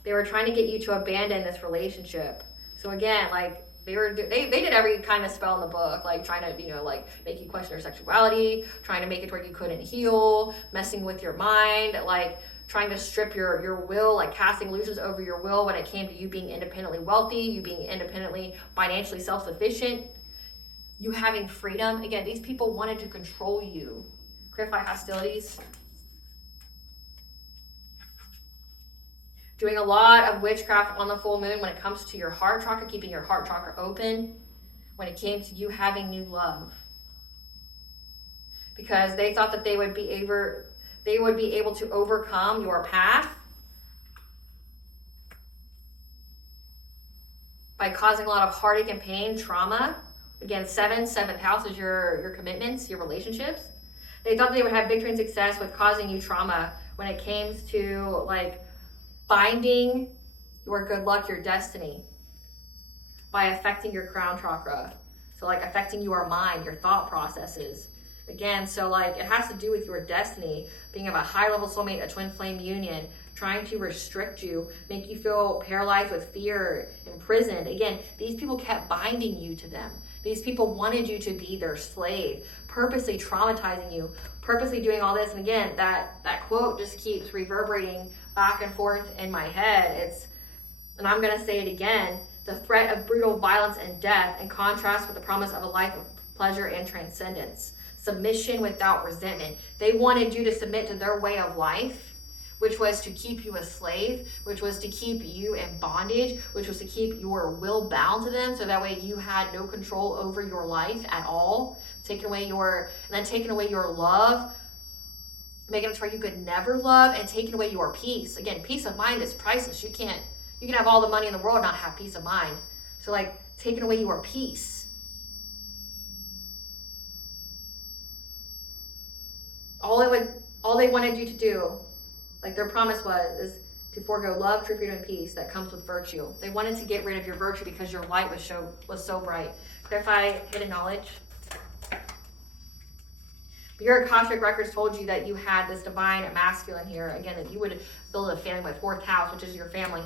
They were trying to get you to abandon this relationship. So again, like they did every kind of spell in the book, like trying to, like make you question your sexuality, trying to make it to where you couldn't heal, messing with your mind, like trying to strip your will, like casting illusions over your will when it came to you being independently wealthy, you being independently financially self-sufficient, you having freedom. Again, these people wanted to control you. Clarify hostilities. Doing a lot of witchcraft on the full moon when it comes to your heart chakra, keeping your heart chakra open when it came to you having new love. Because they thought that they would be able to overcome your path by causing a lot of heartache and pain, trauma. Again, seventh house is your commitments, your relationships. They thought they would have victory and success with causing you trauma when it came to like binding your good luck, your destiny, by affecting your crown chakra. So like affecting your mind, your thought processes. Again, so like it has to do with your destiny, being of a high level soulmate, a twin flame union, trying to restrict you, make you feel paralyzed with fear, imprisoned. Again, these people kept binding you to them. These people wanted you to be their slave, purposely traumatizing you, purposely doing all this. And again, that quote just keeps reverberating back and forth in my head. And I'm gonna say it again, the threat of brutal violence and death in contrast with the promise of a life of pleasure and transcendence. Submission without resentment. They wanted you to submit to their way of life, which was to keep you a slave, which was to keep you in bondage, which was to keep your will bound to them, so that way you had no control over your life at all. Taking away your love, making it to where you could never love, and taking away your peace. Again, peace of mind is priceless. You can have all the money in the world and not have peace of mind. So like taking away your peace. All they wanted you to do, like their promise is to forego love, true freedom, and peace that comes with virtue. They wanted to get rid of your virtue because your light was so bright. Clarify hidden knowledge. Your Akashic records told you that you had this divine masculine here. Again, that you would build a family by fourth house, which is your family.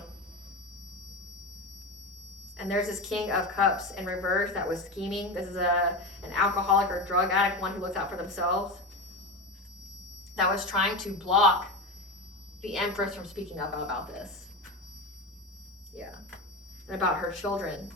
And there's this King of Cups in reverse that was scheming. This is an alcoholic or drug addict, one who looks out for themselves, that was trying to block the Empress from speaking up about this. Yeah. And about her children.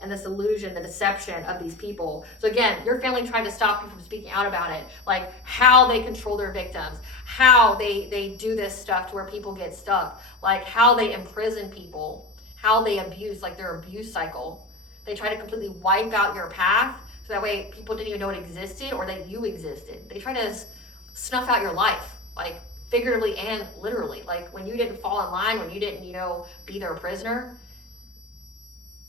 And this illusion, the deception of these people. So again, your family tried to stop you from speaking out about it. Like how they control their victims. How they do this stuff to where people get stuck. Like how they imprison people. How they abuse, like their abuse cycle. They try to completely wipe out your path. So that way people didn't even know it existed or that you existed. They try to snuff out your life, like figuratively and literally. Like when you didn't fall in line, when you didn't, be their prisoner,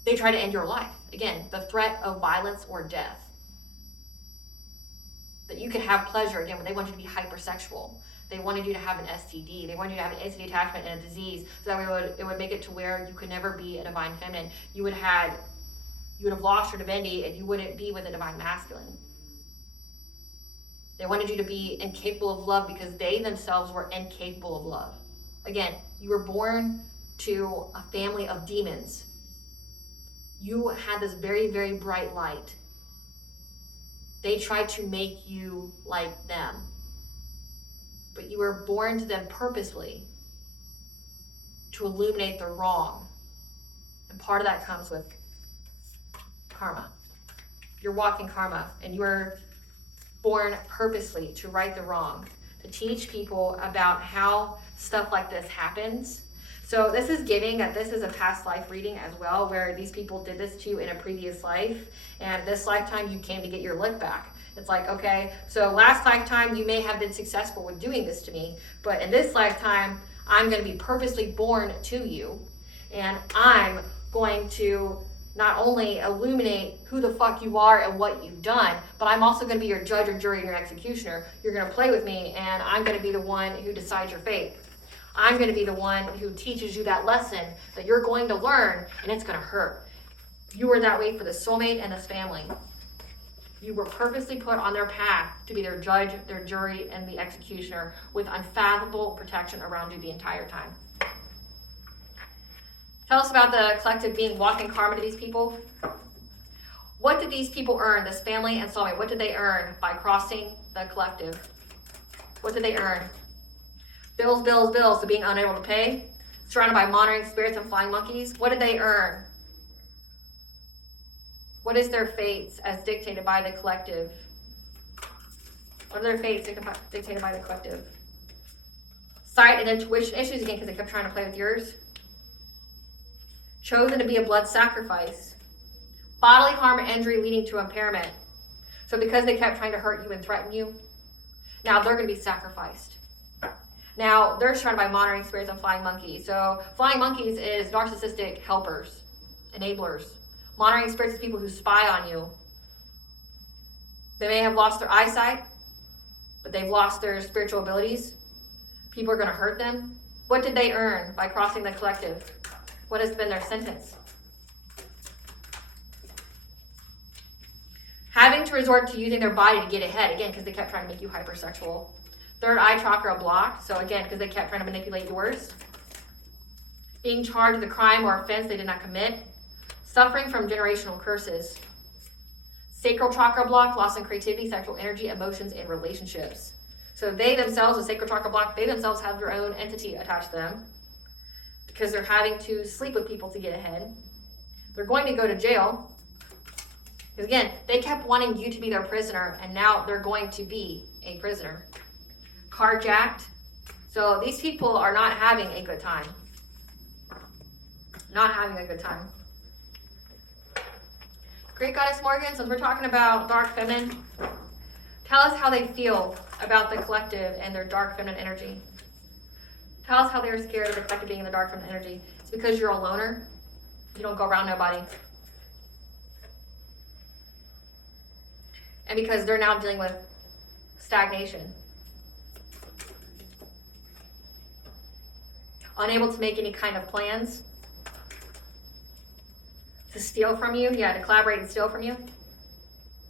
they try to end your life. Again, the threat of violence or death. That you could have pleasure, again, when they want you to be hypersexual. They wanted you to have an STD. They wanted you to have an STD attachment and a disease. So that way it would make it to where you could never be a divine feminine. You would have lost your divinity and you wouldn't be with a divine masculine. They wanted you to be incapable of love because they themselves were incapable of love. Again, you were born to a family of demons. You had this very, very bright light. They tried to make you like them. But you were born to them purposely to illuminate the wrong. And part of that comes with karma. You're walking karma, and you were born purposely to right the wrong, to teach people about how stuff like this happens. So this is giving that this is a past life reading as well, where these people did this to you in a previous life, and this lifetime you came to get your lick back. It's like, okay, so last lifetime you may have been successful with doing this to me, but in this lifetime, I'm going to be purposely born to you, and I'm going to not only illuminate who the fuck you are and what you've done, but I'm also going to be your judge or jury and your executioner. You're going to play with me, and I'm going to be the one who decides your fate. I'm going to be the one who teaches you that lesson that you're going to learn, and it's going to hurt. You were that way for the soulmate and this family. You were purposely put on their path to be their judge, their jury, and the executioner with unfathomable protection around you the entire time. Tell us about the collective being walking karma to these people. What did these people earn, this family and soulmate? What did they earn by crossing the collective? What did they earn? Bills, bills, bills, to being unable to pay. Surrounded by monitoring spirits and flying monkeys. What did they earn? What is their fates as dictated by the collective? What are their fates dictated by the collective? Sight and intuition issues, again, because they kept trying to play with yours. Chosen to be a blood sacrifice. Bodily harm or injury leading to impairment. So because they kept trying to hurt you and threaten you, now they're going to be sacrificed. Now, they're surrounded by monitoring spirits and flying monkeys. So flying monkeys is narcissistic helpers, enablers. Monitoring spirits is people who spy on you. They may have lost their eyesight, but they've lost their spiritual abilities. People are going to hurt them. What did they earn by crossing the collective? What has been their sentence? Having to resort to using their body to get ahead, again, because they kept trying to make you hypersexual. Third eye chakra blocked, so again, because they kept trying to manipulate yours. Being charged with a crime or offense they did not commit. Suffering from generational curses. Sacral chakra blocked, loss in creativity, sexual energy, emotions, and relationships. So they themselves, with sacral chakra blocked, they themselves have their own entity attached to them because they're having to sleep with people to get ahead. They're going to go to jail because, again, they kept wanting you to be their prisoner, and now they're going to be a prisoner. Carjacked. So these people are not having a good time. Not having a good time. Great Goddess Morgan, since we're talking about dark feminine, tell us how they feel about the collective and their dark feminine energy. Tell us how they're scared of the collective being in the dark feminine energy. It's because you're a loner. You don't go around nobody. And because they're now dealing with stagnation. Unable to make any kind of plans. To steal from you, to collaborate and steal from you.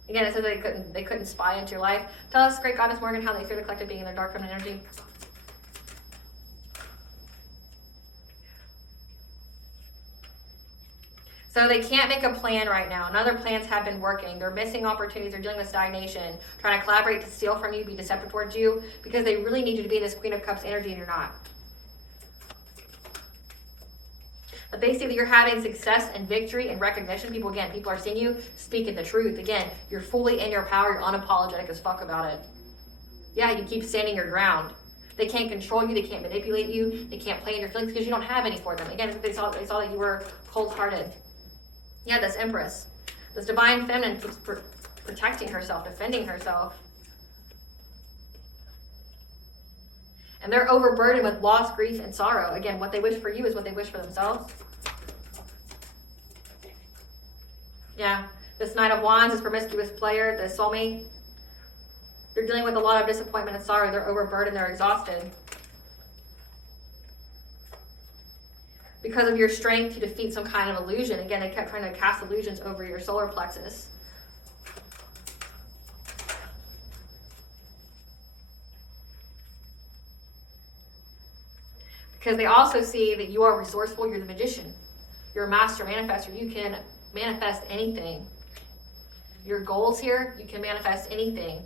Again, it says they couldn't spy into your life. Tell us, Great Goddess Morgan, how they fear the collective being in their dark feminine energy. So they can't make a plan right now. None of their plans have been working. They're missing opportunities. They're dealing with stagnation, trying to collaborate to steal from you, be deceptive towards you, because they really need you to be in this Queen of Cups energy and you're not. But they see that you're having success and victory and recognition. People are seeing you speaking the truth. Again, you're fully in your power. You're unapologetic as fuck about it. Yeah, you keep standing your ground. They can't control you. They can't manipulate you. They can't play in your feelings because you don't have any for them. Again, they saw that you were cold-hearted. Yeah, this Empress. This divine feminine keeps protecting herself, defending herself. And they're overburdened with loss, grief, and sorrow. Again, what they wish for you is what they wish for themselves. Yeah, this Knight of Wands, this promiscuous player, the soulmate. They're dealing with a lot of disappointment and sorrow. They're overburdened. They're exhausted. Because of your strength to defeat some kind of illusion. Again, they kept trying to cast illusions over your solar plexus. Because they also see that you are resourceful, you're the magician. You're a master manifestor. You can manifest anything. Your goals here, you can manifest anything.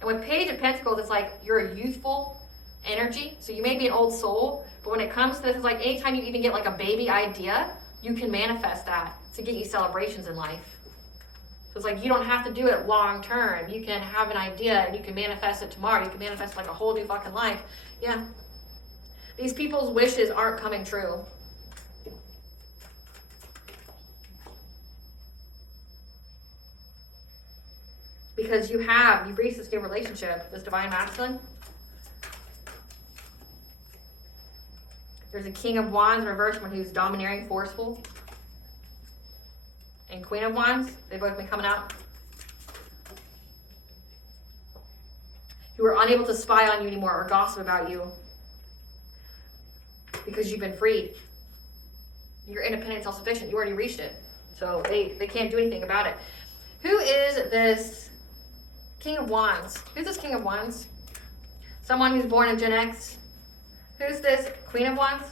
And with Page of Pentacles, it's like you're a youthful energy. So you may be an old soul, but when it comes to this, it's like anytime you even get like a baby idea, you can manifest that to get you celebrations in life. So it's like you don't have to do it long term. You can have an idea and you can manifest it tomorrow. You can manifest like a whole new fucking life. Yeah. These people's wishes aren't coming true. Because you've reached this new relationship, this divine masculine. There's a King of Wands reverse, one who's domineering, forceful. And Queen of Wands, they've both been coming out. Who are unable to spy on you anymore or gossip about you. Because you've been freed. You're independent, self-sufficient. You already reached it. So they can't do anything about it. Who is this King of Wands? Who's this King of Wands? Someone who's born in Gen X. Who's this Queen of Wands?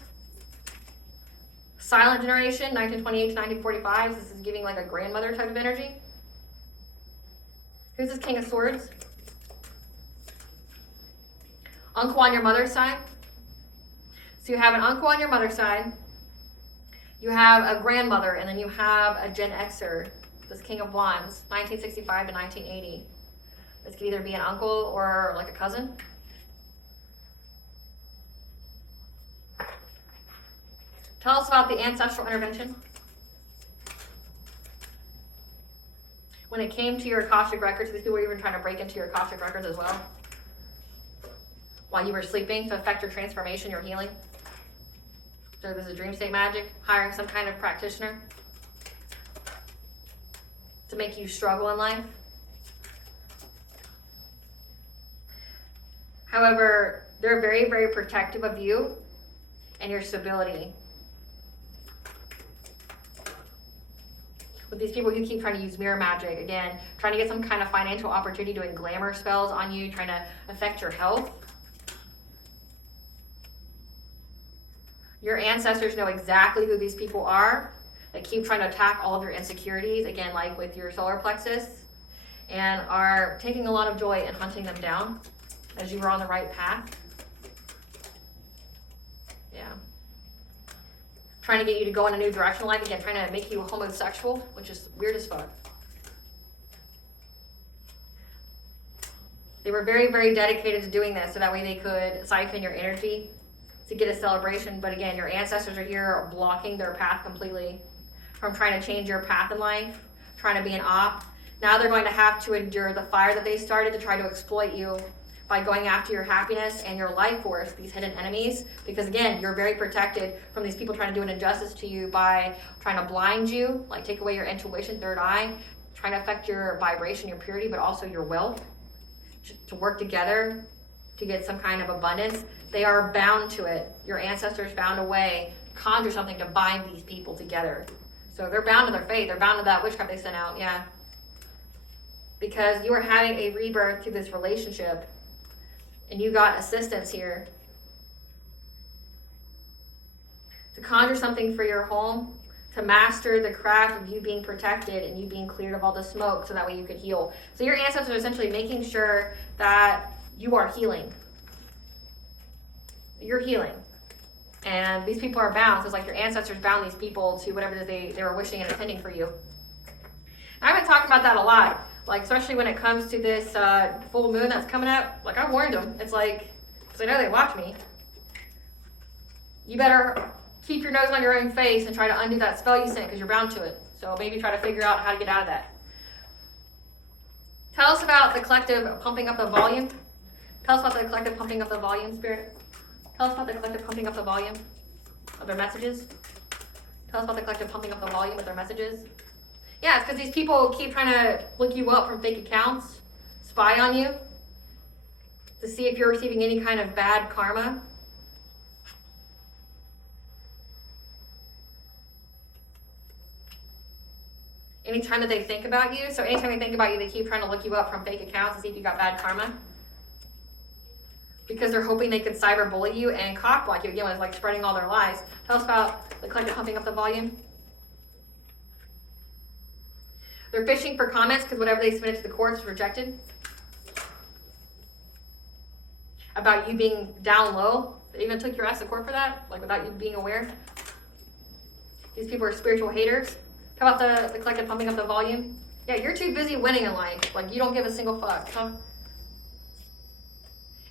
Silent generation, 1928 to 1945. This is giving like a grandmother type of energy. Who's this King of Swords? Uncle on your mother's side. So you have an uncle on your mother's side. You have a grandmother, and then you have a Gen Xer. This King of Wands, 1965 to 1980. This could either be an uncle or like a cousin. Tell us about the ancestral intervention. When it came to your Akashic records, these people were even trying to break into your Akashic records as well. While you were sleeping to affect your transformation, your healing. So this is dream state magic, hiring some kind of practitioner to make you struggle in life. However, they're very, very protective of you and your stability. With these people who keep trying to use mirror magic, again, trying to get some kind of financial opportunity, doing glamour spells on you, trying to affect your health. Your ancestors know exactly who these people are. They keep trying to attack all of your insecurities, again, like with your solar plexus, and are taking a lot of joy in hunting them down as you were on the right path. Yeah. Trying to get you to go in a new direction in life, again, trying to make you homosexual, which is weird as fuck. They were very, very dedicated to doing this so that way they could siphon your energy to get a celebration. But again, your ancestors are here blocking their path completely from trying to change your path in life, trying to be an op. Now they're going to have to endure the fire that they started to try to exploit you by going after your happiness and your life force, these hidden enemies. Because again, you're very protected from these people trying to do an injustice to you by trying to blind you, like take away your intuition, third eye, trying to affect your vibration, your purity, but also your wealth, to work together to get some kind of abundance. They are bound to it. Your ancestors found a way to conjure something to bind these people together. So they're bound to their fate. They're bound to that witchcraft they sent out, yeah. Because you are having a rebirth to this relationship, and you got assistance here to conjure something for your home, to master the craft of you being protected and you being cleared of all the smoke so that way you could heal. So your ancestors are essentially making sure that you are healing. You're healing. And these people are bound. So it's like your ancestors bound these people to whatever it is they were wishing and intending for you. I've been talking about that a lot. Like, especially when it comes to this full moon that's coming up. Like, I warned them. It's like, because I know they watch me. You better keep your nose on your own face and try to undo that spell you sent because you're bound to it. So maybe try to figure out how to get out of that. Tell us about the collective pumping up the volume. Tell us about the collective pumping up the volume, Spirit. Tell us about the collective pumping up the volume of their messages. Tell us about the collective pumping up the volume of their messages. Yeah, it's because these people keep trying to look you up from fake accounts, spy on you, to see if you're receiving any kind of bad karma. Anytime that they think about you, so anytime they think about you, they keep trying to look you up from fake accounts to see if you got bad karma. Because they're hoping they could cyberbully you and cockblock you again with like spreading all their lies. Tell us about the collective pumping up the volume. They're fishing for comments because whatever they submitted to the courts was rejected. About you being down low. They even took your ass to court for that, like without you being aware. These people are spiritual haters. How about the collective pumping up the volume? Yeah, you're too busy winning in life. Like, you don't give a single fuck, huh?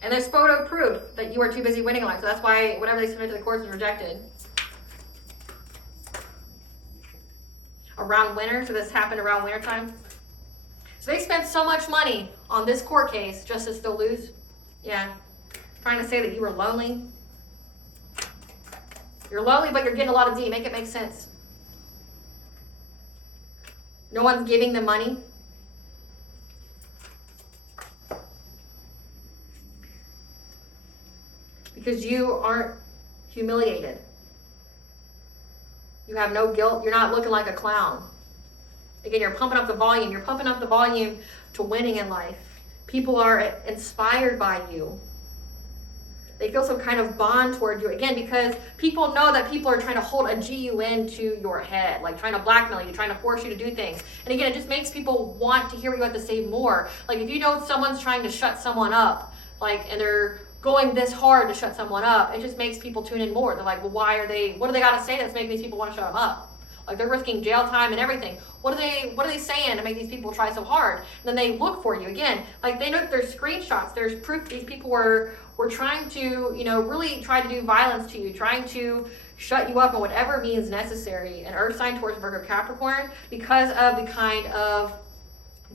And there's photo proof that you are too busy winning in life. So that's why whatever they submitted to the courts was rejected. Around winter, so this happened around winter time. So they spent so much money on this court case just to still lose. Yeah. Trying to say that you were lonely. You're lonely, but you're getting a lot of D. Make it make sense. No one's giving them money. Because you aren't humiliated. You have no guilt. You're not looking like a clown. Again, you're pumping up the volume. You're pumping up the volume to winning in life. People are inspired by you. They feel some kind of bond toward you. Again, because people know that people are trying to hold a GU into your head, like trying to blackmail you, trying to force you to do things. And again, it just makes people want to hear what you have to say more. Like if you know someone's trying to shut someone up, and they're going this hard to shut someone up, it just makes people tune in more. They're like, well, what do they got to say that's making these people want to shut them up? Like they're risking jail time and everything. What are they saying to make these people try so hard? And then they look for you again. Like they know that there's screenshots, there's proof these people were trying to, really try to do violence to you, trying to shut you up in whatever means necessary. An Earth sign towards Virgo Capricorn, because of the kind of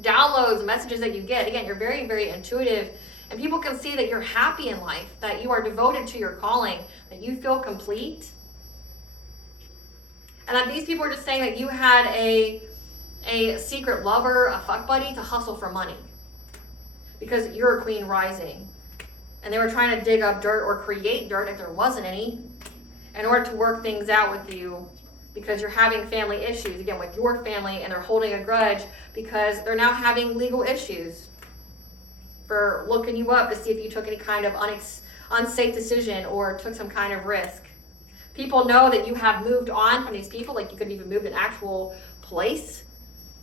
downloads, messages that you get. Again, you're very, very intuitive. And people can see that you're happy in life, that you are devoted to your calling, that you feel complete. And that these people are just saying that you had a secret lover, a fuck buddy to hustle for money. Because you're a queen rising. And they were trying to dig up dirt or create dirt if there wasn't any in order to work things out with you because you're having family issues, again, with your family, and they're holding a grudge because they're now having legal issues for looking you up to see if you took any kind of unsafe decision or took some kind of risk. People know that you have moved on from these people, like you couldn't even move to an actual place.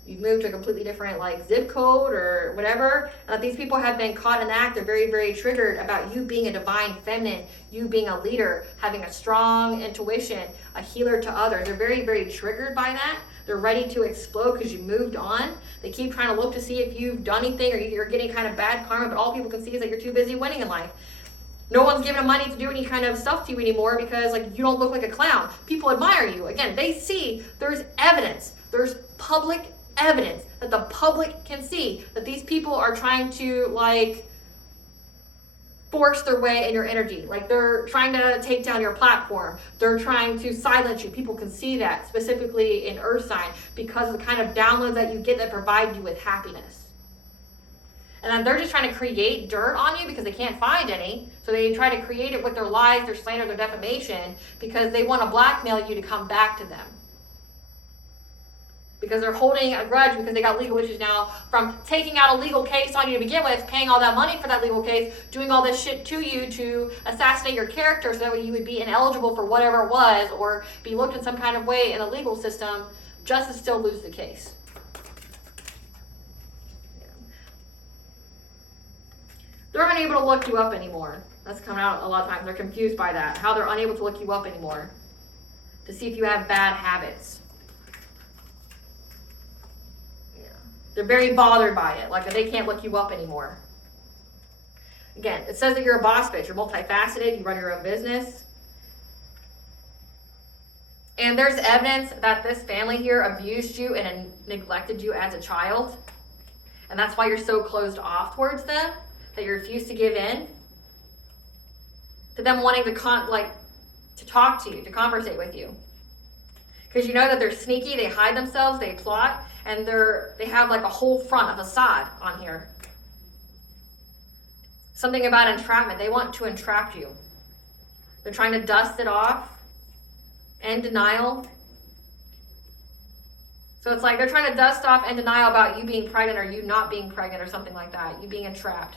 You've moved to a completely different zip code or whatever. These people have been caught in the act. They're very, very triggered about you being a divine feminine, you being a leader, having a strong intuition, a healer to others. They're very, very triggered by that. They're ready to explode because you moved on. They keep trying to look to see if you've done anything or you're getting kind of bad karma, but all people can see is that you're too busy winning in life. No one's giving them money to do any kind of stuff to you anymore because you don't look like a clown. People admire you. Again, they see there's evidence. There's public evidence that the public can see that these people are trying to force their way in your energy. They're trying to take down your platform. They're trying to silence you. People can see that, specifically in Earth sign, because of the kind of downloads that you get that provide you with happiness. And then they're just trying to create dirt on you because they can't find any. So they try to create it with their lies, their slander, their defamation, because they want to blackmail you to come back to them. Because they're holding a grudge because they got legal issues now from taking out a legal case on you to begin with, paying all that money for that legal case, doing all this shit to you to assassinate your character so that way you would be ineligible for whatever it was or be looked in some kind of way in the legal system just to still lose the case. They're unable to look you up anymore. That's coming out a lot of times. They're confused by that, how they're unable to look you up anymore to see if you have bad habits. They're very bothered by it, that they can't look you up anymore. Again, it says that you're a boss bitch. You're multifaceted. You run your own business. And there's evidence that this family here abused you and neglected you as a child. And that's why you're so closed off towards them, that you refuse to give in to them wanting to talk to you, to conversate with you. Because you know that they're sneaky, they hide themselves, they plot, and they have a whole front, a facade on here. Something about entrapment. They want to entrap you. They're trying to dust it off. And denial. So it's they're trying to dust off and denial about you being pregnant or you not being pregnant or something like that. You being entrapped.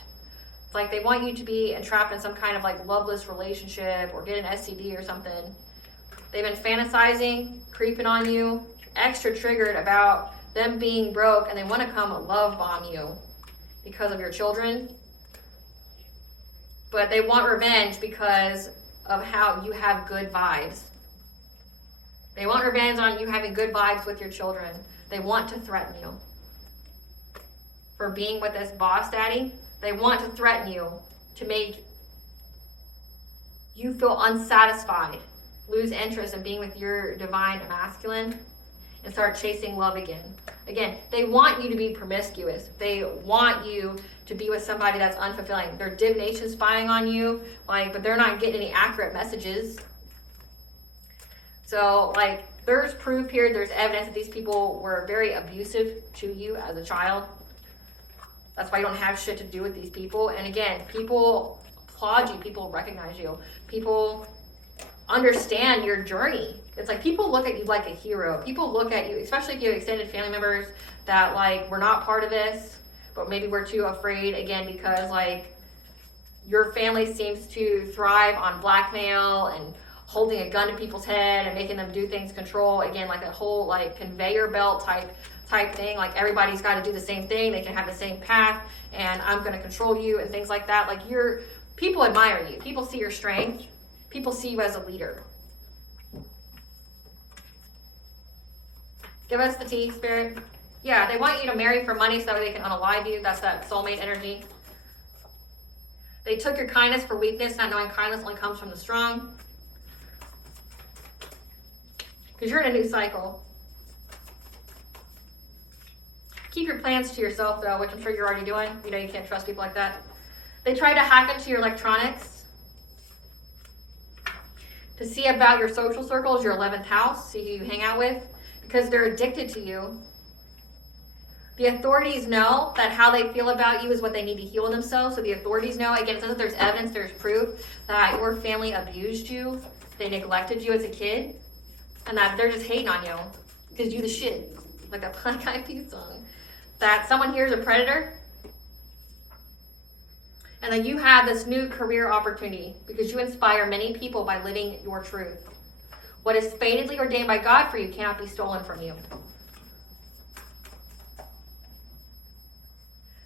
It's they want you to be entrapped in some kind of loveless relationship or get an STD or something. They've been fantasizing, creeping on you, extra triggered about them being broke, and they want to come love bomb you because of your children. But they want revenge because of how you have good vibes. They want revenge on you having good vibes with your children. They want to threaten you. for being with this boss daddy. They want to threaten you to make you feel unsatisfied, lose interest in being with your divine masculine, and start chasing love again. Again, they want you to be promiscuous. They want you to be with somebody that's unfulfilling. They're divination spying on you, but they're not getting any accurate messages. So, there's proof here, there's evidence that these people were very abusive to you as a child. That's why you don't have shit to do with these people. And again, people applaud you, people recognize you, people understand your journey. It's people look at you like a hero. People look at you, especially if you have extended family members that we're not part of this, but maybe we're too afraid, again, because your family seems to thrive on blackmail and holding a gun to people's head and making them do things, control, again, a whole conveyor belt type thing. Everybody's got to do the same thing, they can have the same path, and I'm going to control you and things like that. People admire you, people see your strength, people see you as a leader. Give us the tea, Spirit. Yeah, they want you to marry for money so that way they can unalive you. That's that soulmate energy. They took your kindness for weakness, not knowing kindness only comes from the strong. Because you're in a new cycle. Keep your plans to yourself, though, which I'm sure you're already doing. You know you can't trust people like that. They tried to hack into your electronics to see about your social circles, your 11th house, see who you hang out with, because they're addicted to you. The authorities know that how they feel about you is what they need to heal themselves. So the authorities know, again, it says that there's evidence, there's proof that your family abused you, they neglected you as a kid, and that they're just hating on you because you the shit, like a Black Eyed Peas song. That someone here is a predator, and that you have this new career opportunity because you inspire many people by living your truth. What is fatedly ordained by God for you cannot be stolen from you.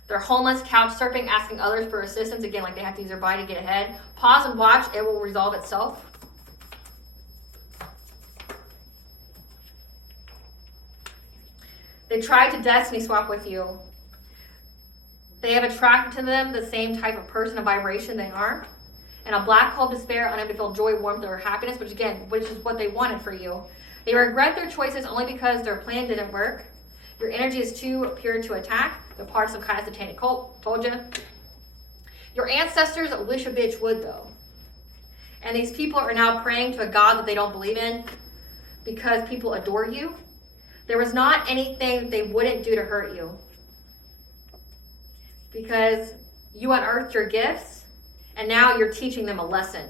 They're homeless, couch surfing, asking others for assistance. Again, they have to use their body to get ahead. Pause and watch, it will resolve itself. They tried to destiny swap with you. They have attracted to them the same type of person and vibration they are. And a black hole of despair, unable to feel joy, warmth, or happiness, which is what they wanted for you. They regret their choices only because their plan didn't work. Your energy is too pure to attack. They're part of some kind of satanic cult. Told you. Your ancestors wish a bitch would, though. And these people are now praying to a God that they don't believe in because people adore you. There was not anything that they wouldn't do to hurt you because you unearthed your gifts and now you're teaching them a lesson.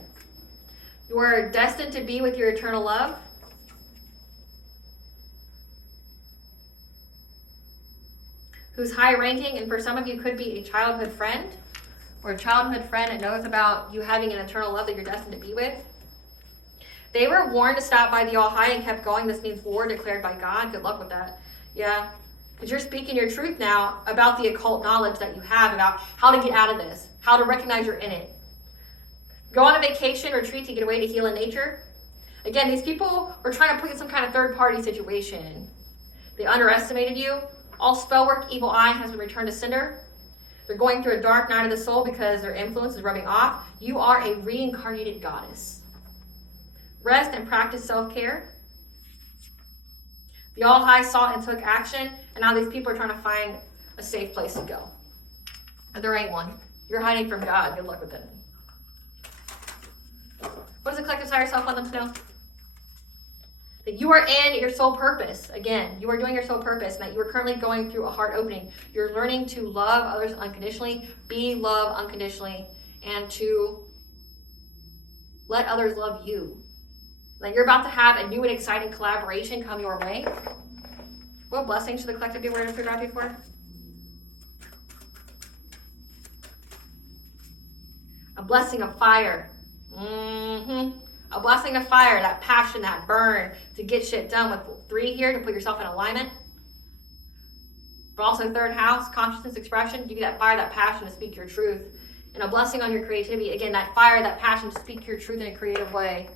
You are destined to be with your eternal love. Who's high ranking, and for some of you could be a childhood friend or a childhood friend that knows about you having an eternal love that you're destined to be with. They were warned to stop by the All High and kept going. This means war declared by God. Good luck with that. Yeah, because you're speaking your truth now about the occult knowledge that you have about how to get out of this, how to recognize you're in it. Go on a vacation, retreat to get away to heal in nature. Again, these people were trying to put you in some kind of third-party situation. They underestimated you. All spell work, evil eye has been returned to cinder. They're going through a dark night of the soul because their influence is rubbing off. You are a reincarnated goddess. Rest and practice self-care. The All High saw and took action, and now these people are trying to find a safe place to go. But there ain't one. You're hiding from God. Good luck with it. What does the collective higher self want them to know? That you are in your soul purpose. Again, you are doing your soul purpose, and that you are currently going through a heart opening. You're learning to love others unconditionally, be loved unconditionally, and to let others love you. Like you're about to have a new and exciting collaboration come your way. What blessing should the collective be aware of gratitude for? A blessing of fire. A blessing of fire, that passion, that burn to get shit done with 3 here to put yourself in alignment. But also 3rd house, consciousness expression, give you that fire, that passion to speak your truth. And a blessing on your creativity. Again, that fire, that passion to speak your truth in a creative way.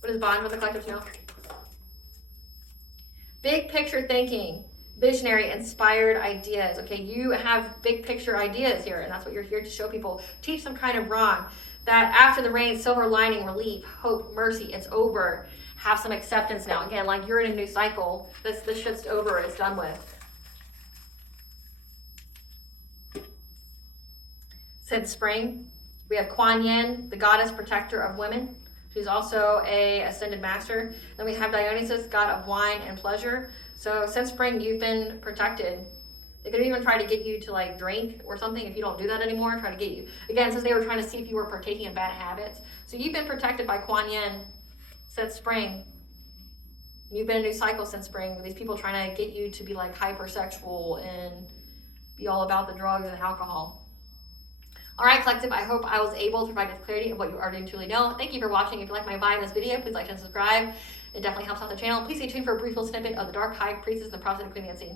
What is bond with the collective know? Big picture thinking, visionary, inspired ideas. Okay, you have big picture ideas here, and that's what you're here to show people. Teach them kind of wrong. That after the rain, silver lining, relief, hope, mercy, it's over. Have some acceptance now. Again, like you're in a new cycle. This shit's over, it's done with. Since spring, we have Kuan Yin, the goddess protector of women. She's also a ascended master. Then we have Dionysus, god of wine and pleasure. So since spring, you've been protected. They could even try to get you to like drink or something if you don't do that anymore, try to get you. Again, since they were trying to see if you were partaking in bad habits. So you've been protected by Kuan Yin since spring. You've been in a new cycle since spring with these people trying to get you to be like hypersexual and be all about the drugs and alcohol. All right, collective, I hope I was able to provide this clarity of what you already truly know. Thank you for watching. If you like my vibe in this video, please like and subscribe. It definitely helps out the channel. Please stay tuned for a brief little snippet of the Dark High Priestess and the Prophet of Queen Nancy.